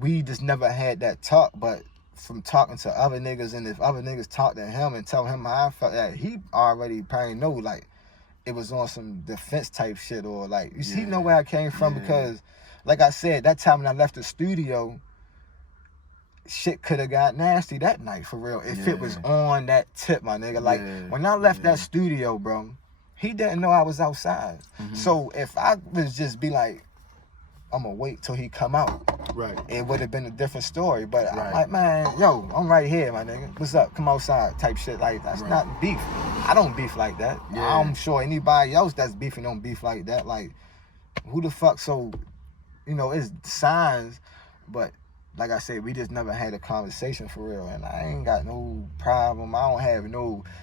we just never had that talk. But from talking to other niggas, and if other niggas talk to him and tell him how I felt, that he already probably know, like, it was on some defense type shit, or like, you see, he know where I came from, because like I said, that time when I left the studio, shit could have got nasty that night for real. If it was on that tip, my nigga. Like when I left that studio, bro, he didn't know I was outside. So if I was just be like, I'm gonna wait till he come out, it would have been a different story. But I'm like, man, yo, I'm right here, my nigga. What's up? Come outside, type shit. Like that's not beef. I don't beef like that. I'm sure anybody else that's beefing don't beef like that. Like, who the fuck? So, you know, it's signs, but like I said, we just never had a conversation for real, and I ain't got no problem. I don't have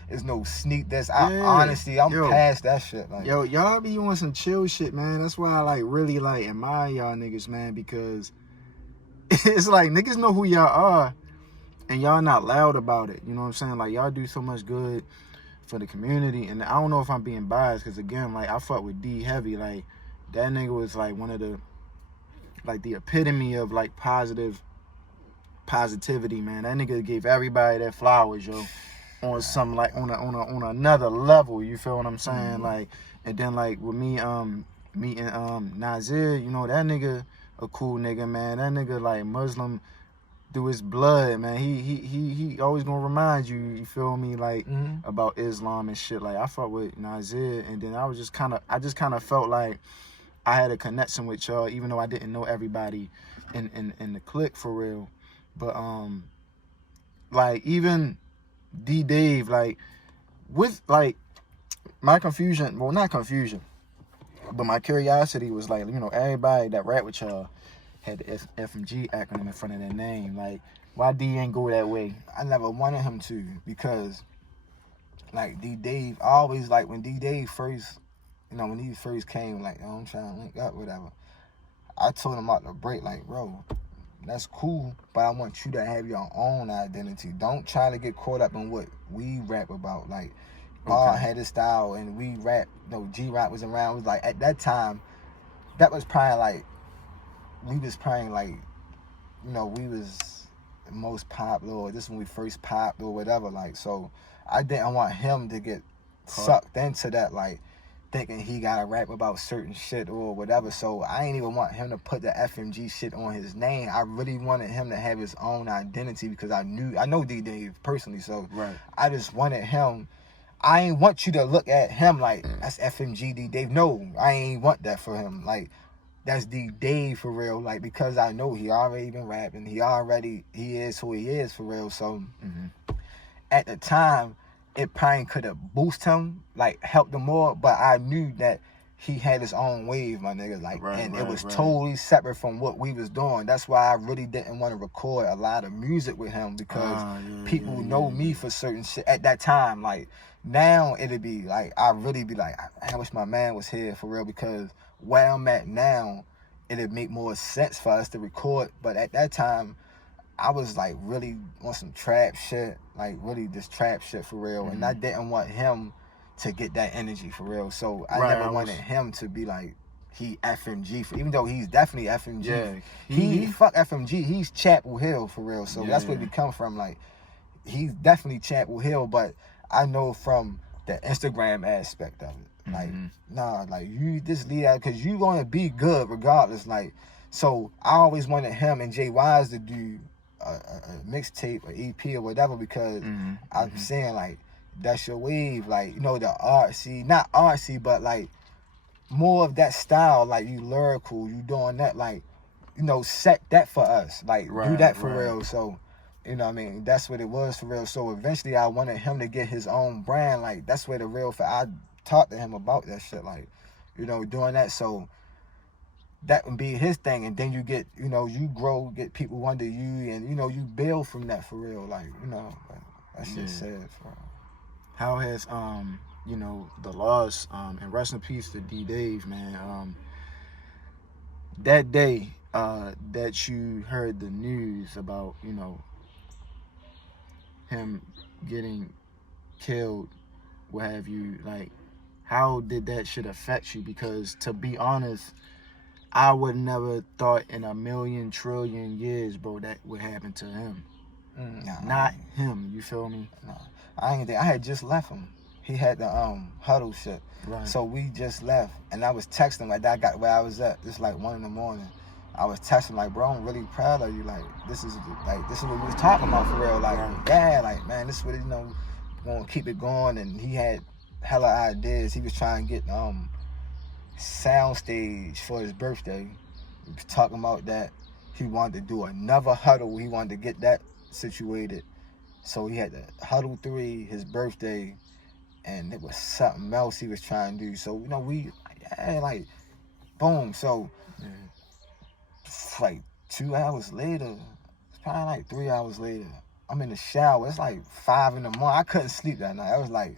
it's no sneak this. Honestly, I'm past that shit. Like, yo, y'all be on some chill shit, man. That's why I like really like admire y'all niggas, man, because it's like niggas know who y'all are, and y'all not loud about it. You know what I'm saying? Like y'all do so much good for the community, and I don't know if I'm being biased, because again, like I fuck with D heavy. Like that nigga was like one of the the epitome of like positivity, man. That nigga gave everybody their flowers, yo, on some like on another level. You feel what I'm saying? Like, and then like with me meeting Nazir, you know, that nigga a cool nigga, man. That nigga like Muslim through his blood, man. He always gonna remind you, you feel me, like about Islam and shit. Like I fuck with Nazir, and then I just kind of felt like I had a connection with y'all, even though I didn't know everybody in the clique for real. But like even Dee Dave, like with like my confusion, well not confusion, but my curiosity was like, you know, everybody that rap with y'all had the FMG acronym in front of their name. Like, why D ain't go that way? I never wanted him to, because like Dee Dave, I always like when Dee Dave first, you know, when he first came, like, I'm trying to link up, whatever. I told him out the break, like, bro, that's cool, but I want you to have your own identity. Don't try to get caught up in what we rap about. Like, Ball had his style, and we rap, you know, G-Rock was around. It was like, at that time, that was probably like, we was probably like, you know, we was the most popular, or this when we first popped or whatever. Like, so I didn't want him to get sucked into that, like, thinking he gotta rap about certain shit or whatever. So I ain't even want him to put the FMG shit on his name. I really wanted him to have his own identity, because I know Dee Dave personally, so I just wanted him. I ain't want you to look at him like that's FMG Dee Dave. No, I ain't want that for him. Like, that's Dee Dave for real. Like, because I know he already been rapping. He is who he is for real. So at the time, it probably could have boosted him, like helped him more, but I knew that he had his own wave, my nigga. Like, it was totally separate from what we was doing. That's why I really didn't want to record a lot of music with him, because people know me for certain shit at that time. Like, now it'd be like, I really be like, I wish my man was here for real, because where I'm at now, it'd make more sense for us to record. But at that time, I was like really on some trap shit, like really this trap shit for real. And I didn't want him to get that energy for real. So I never wanted him to be like, he FMG, even though he's definitely FMG. Yeah. He fuck FMG, he's Chapel Hill for real. So that's where we come from. Like, he's definitely Chapel Hill, but I know from the Instagram aspect of it. Like, nah, like, you just leave that, because you gonna be good regardless. Like, so I always wanted him and Jay Wise to do a mixtape or EP or whatever, because I'm saying, like, that's your wave. Like, you know, the artsy, not artsy, but like more of that style. Like, you lyrical, you doing that, like, you know, set that for us. Like, do that for real. So, you know what I mean? That's what it was for real. So eventually I wanted him to get his own brand. Like, that's where the real, I talked to him about that shit, like, you know, doing that. So that would be his thing, and then you get, you know, you grow, get people under you, and, you know, you build from that for real. Like, you know, that shit sad for real. How has you know, the loss, and rest in peace to Dee Dave, man, that day that you heard the news about, you know, him getting killed, what have you, like, how did that shit affect you? Because to be honest, I would never thought in a million trillion years, bro, that would happen to him. Not him, you feel me? No, I had just left him. He had the huddle shit. So we just left, and I was texting, like, I got where I was at. It's like 1 in the morning. I was texting like, bro, I'm really proud of you. Like, this is what we was talking about for real. Like, yeah, like, man, this is what, gonna keep it going. And he had hella ideas. He was trying to get sound stage for his birthday. We was talking about that. He wanted to do another huddle. He wanted to get that situated. So he had the huddle 3, his birthday, and it was something else he was trying to do. So, we, like, boom. So, like 2 hours later, it's probably like 3 hours later, I'm in the shower. It's like 5 in the morning. I couldn't sleep that night. I was like,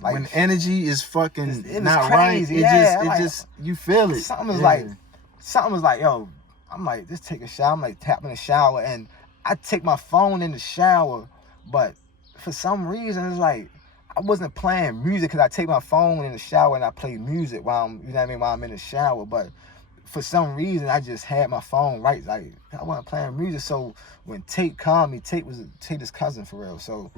when energy is fucking it not crazy. right, Yeah, it just you feel it. Something was like, yo, I'm like, just take a shower. I'm like tapping the shower, and I take my phone in the shower, but for some reason it's like I wasn't playing music because I take my phone in the shower and I play music while I'm in the shower, but for some reason, I just had my phone right, like, I wasn't playing music. So when Tate called me, Tate was Tate's cousin for real. So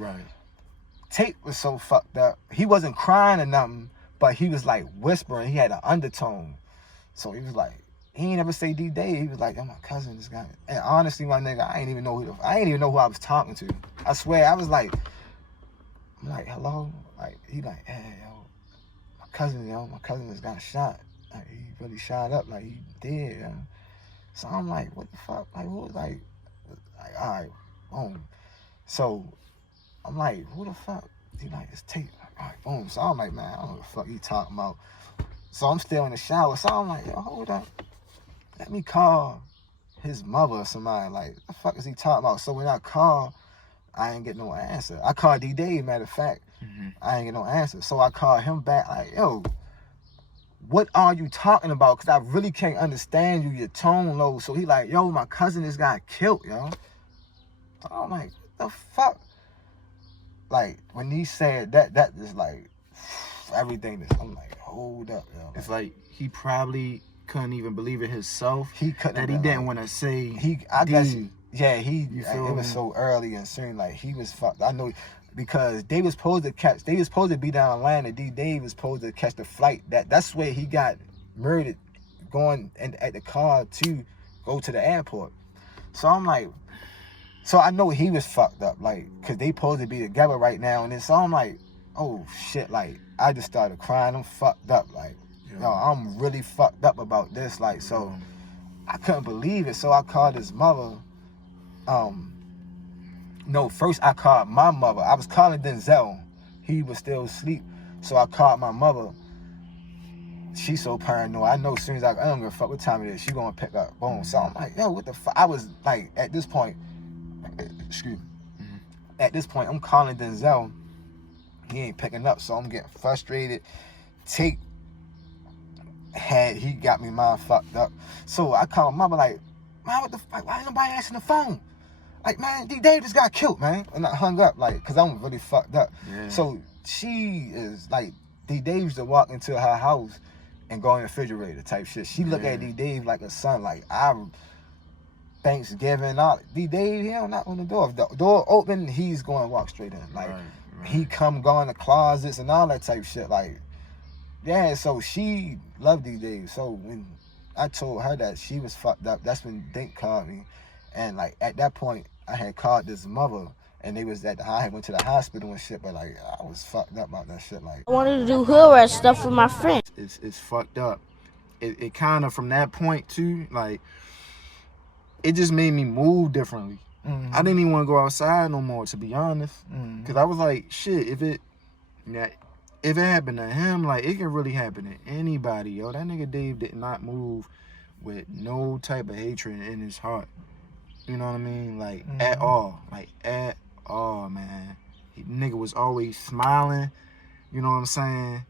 Tate was so fucked up. He wasn't crying or nothing, but he was like whispering. He had an undertone. So he was like, he ain't ever say Dee Dave. He was like, oh, my cousin, this guy. And honestly, my nigga, I ain't even know who I was talking to. I swear, I was like, I'm like, hello? Like, he like, hey, yo, my cousin just got shot. Like, he really shot up, like, he did, yo. So I'm like, what the fuck? Like, who was like, all right, boom. So I'm like, who the fuck? He like, it's Tate. Like, all right, boom. So I'm like, man, I don't know what the fuck he talking about. So I'm still in the shower. So I'm like, yo, hold up. Let me call his mother or somebody. Like, what the fuck is he talking about? So when I call, I ain't get no answer. I called Dee Dave, matter of fact. I ain't get no answer. So I called him back, like, yo, what are you talking about? Because I really can't understand you, your tone low. So he like, yo, my cousin just got killed, yo. So I'm like, what the fuck? Like, when he said that just like, everything is, I'm like, hold up, yo. It's like, he probably couldn't even believe it himself. He couldn't. That he didn't want to say. It was so early and soon, like, he was fucked. I know, because they was supposed to be down Atlanta. Dee Dave was supposed to catch the flight. That's where he got murdered, going at the car to go to the airport. So I'm like, so I know he was fucked up, like, because they supposed to be together right now. And then so I'm like, oh shit, like, I just started crying. I'm fucked up, like, yo, I'm really fucked up about this, like, so I couldn't believe it. So I called his mother. No, first I called my mother. I was calling Denzel. He was still asleep. So I called my mother. She's so paranoid. I know as soon as I don't give a fuck what time it is, she gonna pick up. Boom. So I'm like, yo, what the fuck? I was like, at this point, excuse me. At this point, I'm calling Denzel. He ain't picking up, so I'm getting frustrated. He got me mind fucked up. So I called mama like, man, what the fuck? Why ain't nobody answering the phone? Like, man, Dee Dave just got killed, man. And I hung up, like, because I'm really fucked up. Yeah. So she is, like, Dee Dave used to walk into her house and go in the refrigerator type shit. She look at Dee Dave like a son. Like, Thanksgiving, all. Dee Dave, he don't knock on the door. If the door open, he's going to walk straight in. Like, he go in the closets and all that type shit. Like, yeah, so she loved Dee Dave. So when I told her that she was fucked up, that's when Dink called me. And, like, at that point, I had called this mother, and they was I went to the hospital and shit, but, like, I was fucked up about that shit. Like, I wanted to do hood rat stuff with my friends. It's fucked up. It kind of, from that point, too, like, it just made me move differently. I didn't even want to go outside no more, to be honest. Because I was like, shit, if it happened to him, like, it can really happen to anybody, yo. That nigga Dave did not move with no type of hatred in his heart. You know what I mean? Like, at all. Like, at all, man. Nigga was always smiling. You know what I'm saying?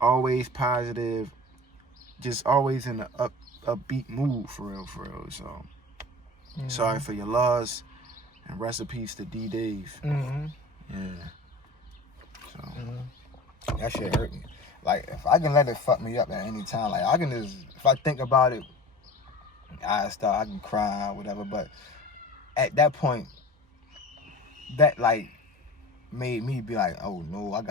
Always positive. Just always in a upbeat mood, for real. So, sorry for your loss. And rest in peace to Dee Dave. Yeah. So. That shit hurt me. Like, if I can let it fuck me up at any time, like, I can just, if I think about it, I can cry, whatever. But at that point, that, like, made me be like, oh no,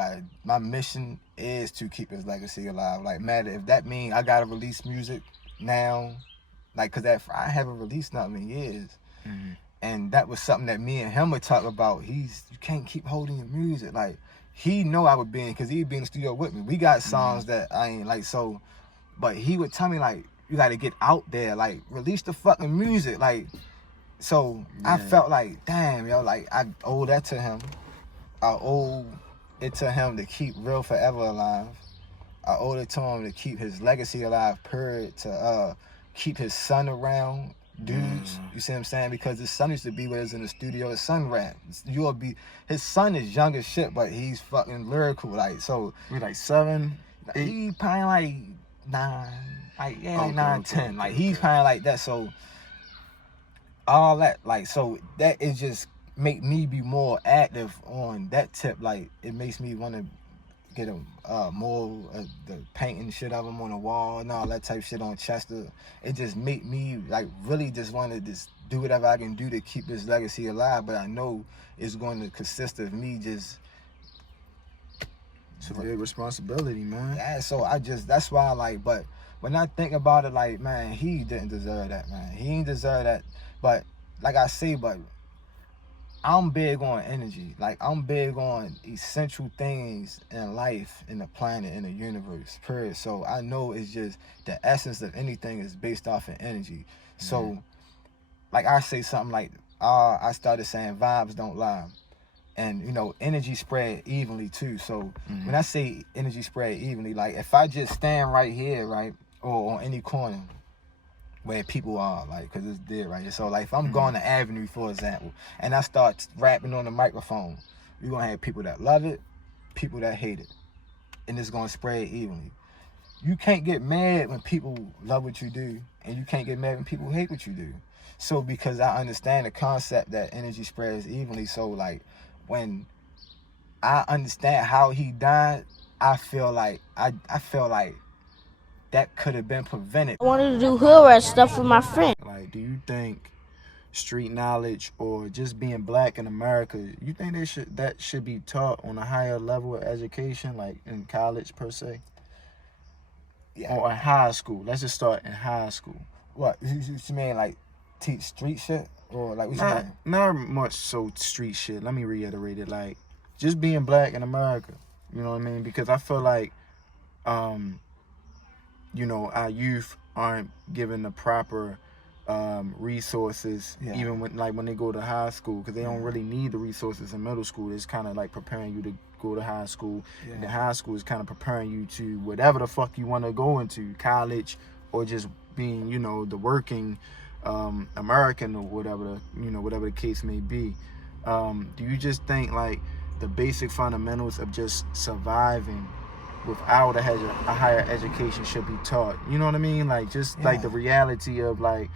my mission is to keep his legacy alive. Like, matter if that means I gotta release music now, Like, cause I haven't released nothing in years. Mhm. And that was something that me and him would talk about. You can't keep holding your music. Like, he know I would be in, cause he'd be in the studio with me. We got songs that I ain't like, so, but he would tell me like, you gotta get out there, like, release the fucking music. Like, so I felt like, damn, yo, like, I owe that to him. I owe it to him to keep Real Forever alive. I owe it to him to keep his legacy alive, period, to keep his son around dudes. You see what I'm saying? Because his son used to be with us in the studio. His son rap. His son is young as shit, but he's fucking lyrical. Like, so We like 7, 8. he probably like 9, like Okay, 9, okay, 10. Like, okay, he's probably like that. So all that, like, so that is just make me be more active on that tip. Like, it makes me want to get more the painting shit of him on the wall and all that type shit on Chester. It just make me like really just want to just do whatever I can do to keep this legacy alive. But I know it's going to consist of me just. It's a big responsibility, man. Yeah, so that's why, like, but when I think about it, like, man, he didn't deserve that, man. He didn't deserve that. But like I say, but I'm big on energy. Like, I'm big on essential things in life, in the planet, in the universe, period. So I know it's just the essence of anything is based off of energy. So, like, I say something like, I started saying vibes don't lie. And, you know, energy spread evenly, too. So when I say energy spread evenly, like, if I just stand right here, right, or on any corner where people are, like, because it's dead right here. So, like, if I'm going to Avenue, for example, and I start rapping on the microphone, you're going to have people that love it, people that hate it. And it's going to spread evenly. You can't get mad when people love what you do, and you can't get mad when people hate what you do. So, because I understand the concept that energy spreads evenly, so, like, when I understand how he died, I feel like that could have been prevented. I wanted to do hood rat stuff with my friend. Like, do you think street knowledge or just being black in America, you think that should be taught on a higher level of education, like in college per se? Yeah. Or in high school? Let's just start in high school. What you mean, like teach street shit, or like what you mean? Not much so street shit. Let me reiterate it. Like, just being black in America. You know what I mean? Because I feel like, you know, our youth aren't given the proper resources, even when they go to high school, because they don't really need the resources in middle school. It's kind of like preparing you to go to high school. And the high school is kind of preparing you to whatever the fuck you want to go into, college, or just being, you know, the working American, or whatever the case may be. Do you just think like the basic fundamentals of just surviving without a higher education should be taught? You know what I mean? Like, just like the reality of like,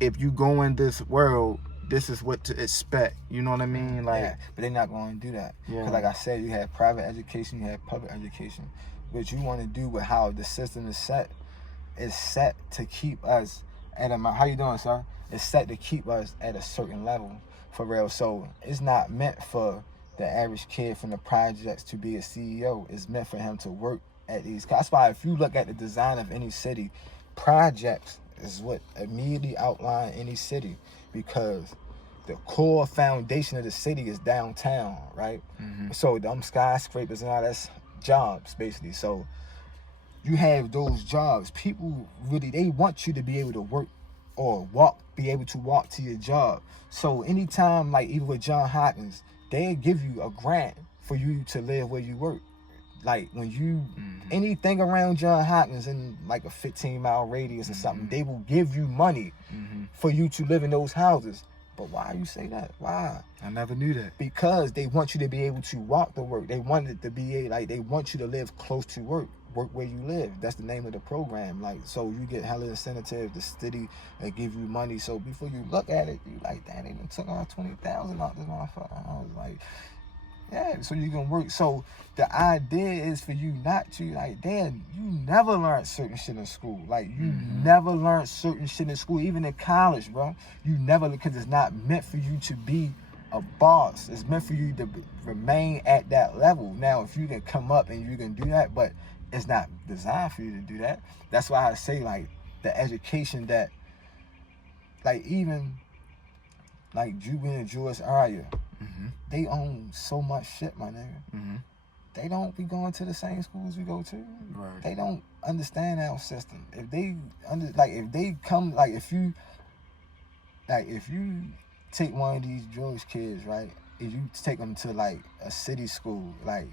if you go in this world, this is what to expect. You know what I mean? Like, but they're not going to do that. Because like I said, you have private education, you have public education. What you want to do with how the system is set to keep us at a, how you doing, sir? It's set to keep us at a certain level, for real. So it's not meant for the average kid from the projects to be a CEO. It's meant for him to work at these. That's why if you look at the design of any city, projects is what immediately outline any city, because the core foundation of the city is downtown, right? So them skyscrapers and all that's jobs, basically. So you have those jobs. People really, they want you to be able to work or be able to walk to your job. So anytime, like even with John Hopkins, they give you a grant for you to live where you work. Like when you, anything around John Hopkins in like a 15-mile radius or something, they will give you money for you to live in those houses. But why you say that? Why? I never knew that. Because they want you to be able to walk to work. They want it to be like, they want you to live close to work where you live. That's the name of the program. Like, so you get hella incentive. The city give you money. So before you look at it, you like, damn, they done took all 20,000 out this motherfucker. I was like, yeah, so you can work. So the idea is for you not to, like, damn, you never learned certain shit in school. Like, you never learned certain shit in school, even in college, bro. You never, because it's not meant for you to be a boss. It's meant for you to remain at that level. Now, if you can come up and you can do that, but it's not designed for you to do that. That's why I say, like, the education that, like, even like Jubilee and Jewish area, they own so much shit, my nigga. They don't be going to the same schools we go to. Right. They don't understand our system. If they if you take one of these Jewish kids, right, if you take them to like a city school, like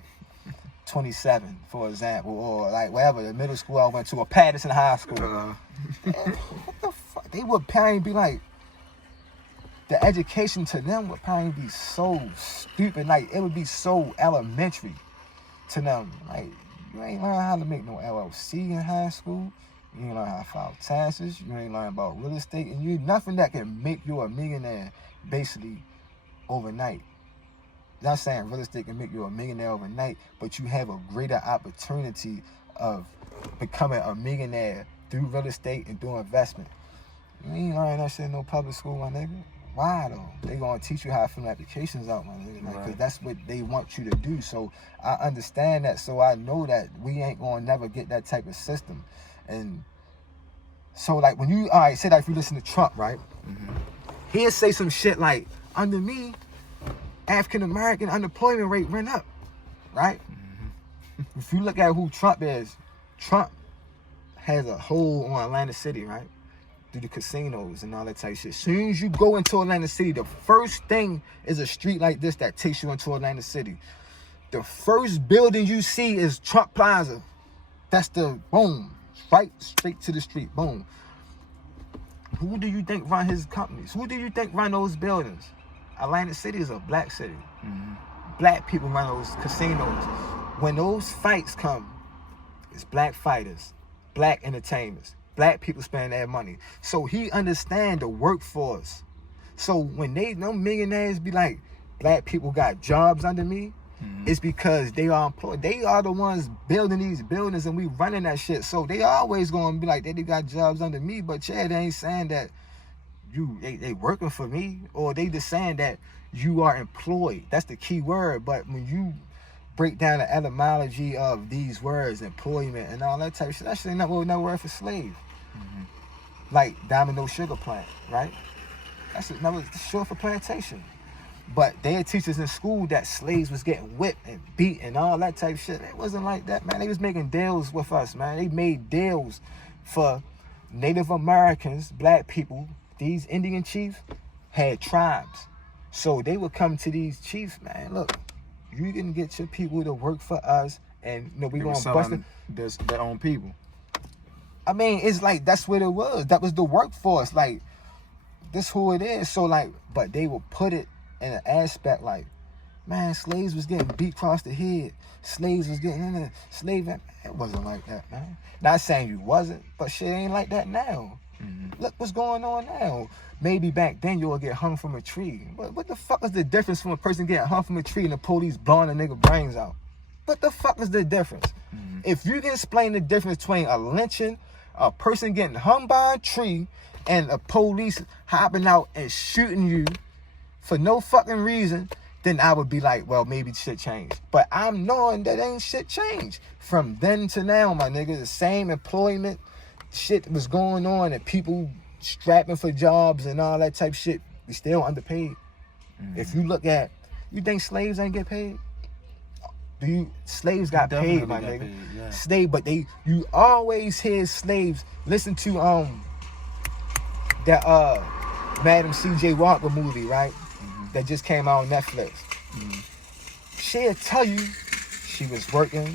27, for example, or like whatever, the middle school I went to, or Patterson High School, what the fuck? They would probably be like, the education to them would probably be so stupid. Like, it would be so elementary to them. Like, you ain't learn how to make no LLC in high school. You ain't learn how to file taxes. You ain't learn about real estate. And you nothing that can make you a millionaire basically overnight. Not saying real estate can make you a millionaire overnight, but you have a greater opportunity of becoming a millionaire through real estate and doing investment. You ain't learn that shit in no public school, my nigga. Why though? They gonna teach you how to fill applications out, my nigga, like, cause that's what they want you to do. So I understand that. So I know that we ain't gonna never get that type of system. And so like when you, all right, say that if you listen to Trump, right? He'll say some shit like, under me, African American unemployment rate went up, right? If you look at who Trump is, Trump has a hold on Atlantic City, right? Through the casinos and all that type of shit. As soon as you go into Atlantic City, the first thing is a street like this that takes you into Atlantic City. The first building you see is Trump Plaza. That's the boom, right straight to the street, boom. Who do you think run his companies? Who do you think run those buildings? Atlantic City is a black city. Black people run those casinos. When those fights come, it's black fighters, black entertainers. Black people spend their money. So he understand the workforce. So when them millionaires be like, black people got jobs under me, it's because they are employed. They are the ones building these buildings and we running that shit. So they always gonna be like, they got jobs under me, but yeah, they ain't saying that they working for me, or they just saying that you are employed. That's the key word. But when you break down the etymology of these words, employment and all that type of shit, that shit ain't no word for slave. Like Domino Sugar Plant, right? That's another short for plantation. But they teach us in school that slaves was getting whipped and beat and all that type of shit. It wasn't like that, man. They was making deals with us, man. They made deals for Native Americans, black people. These Indian chiefs had tribes. So they would come to these chiefs, man, look, you can get your people to work for us, and we gonna bust it. Their own people. I mean, it's like that's what it was. That was the workforce. Like, this who it is. So like, but they will put it in an aspect like, man, slaves was getting beat across the head. Slaves was getting in the slave. It wasn't like that, man. Not saying you wasn't, but shit ain't like that now. Look what's going on now. Maybe back then you would get hung from a tree. But what the fuck is the difference from a person getting hung from a tree and the police blowing a nigga brains out? What the fuck is the difference? If you can explain the difference between a lynching, a person getting hung by a tree, and a police hopping out and shooting you for no fucking reason, then I would be like, well, maybe shit changed. But I'm knowing that ain't shit changed. From then to now, my nigga, the same employment shit was going on and people strapping for jobs and all that type shit. We still underpaid. If you look at, you think slaves ain't get paid? Slaves got paid, my nigga. Paid, yeah. Slave, but you always hear slaves. Listen to that Madam C.J. Walker movie, right? That just came out on Netflix. She'll tell you she was working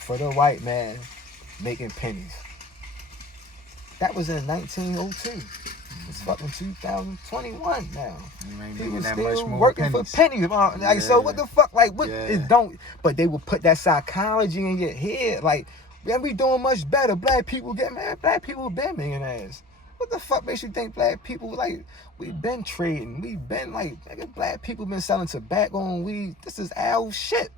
for the white man making pennies. That was in 1902. It's fucking 2021 now. You ain't People making that still much more working pennies. for pennies. Like, so what the fuck? Like, what? Yeah. It don't. But they will put that psychology in your head. Like, man, we doing much better. Black people get mad. Black people been millionaires. What the fuck makes you think black people, like, we been trading? We been like, black people been selling tobacco and weed. This is our shit.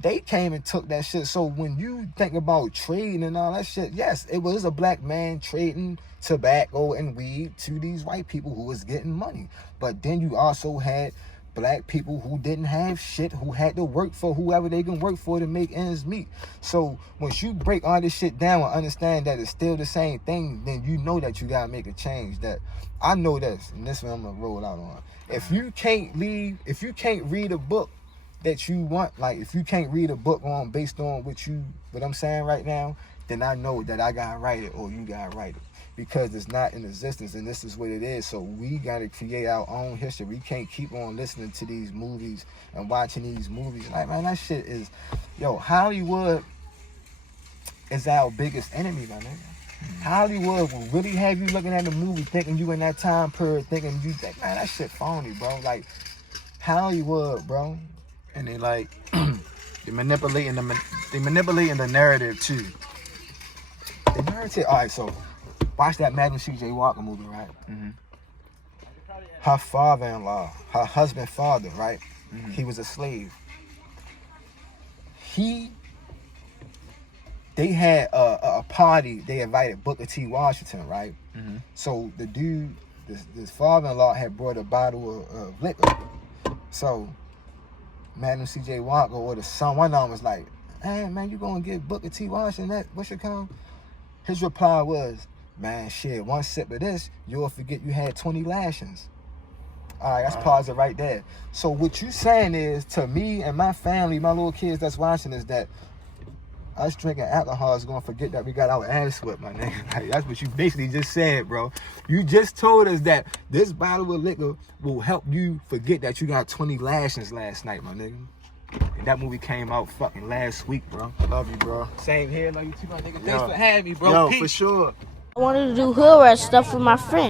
They came and took that shit. So when you think about trading and all that shit, yes, it was a black man trading tobacco and weed to these white people who was getting money. But then you also had black people who didn't have shit, who had to work for whoever they can work for to make ends meet. So once you break all this shit down and understand that it's still the same thing, then you know that you gotta make a change. That I know this, and this one I'm gonna roll out on. If you can't read a book that you want, like if you can't read a book on based on what I'm saying right now, then I know that I gotta write it or you gotta write it. Because it's not in existence, and this is what it is. So we gotta create our own history. We can't keep on listening to these movies and watching these movies. Like, man, that shit is, Hollywood is our biggest enemy, my nigga. Hollywood will really have you looking at the movie thinking you in that time period, thinking you think, man, that shit phony, bro. Like, Hollywood, bro. And they like they manipulating the narrative too. The narrative. All right, so watch that Madam C.J. Walker movie, right? Mm-hmm. Her father-in-law, her husband's father, right? Mm-hmm. He was a slave. They had a party. They invited Booker T. Washington, right? Mm-hmm. So the dude, this father-in-law had brought a bottle of liquor. So Madam C.J. Walker or the son, one of them was like, "Hey man, you gonna give Booker T. Washington that? What's your come?" His reply was, "Man, shit, one sip of this, you'll forget you had 20 lashings." All right, that's pause it right there. So what you saying is, to me and my family, my little kids that's watching, is that us drinking alcohol is gonna forget that we got our ass whipped, my nigga. Like, that's what you basically just said, bro. You just told us that this bottle of liquor will help you forget that you got 20 lashings last night, my nigga. And that movie came out fucking last week, bro. Love you, bro. Same here, love you too, my nigga. Thanks Yo. for having me, bro. Yo, Peace. for sure. I wanted to do hood rat stuff with my friend.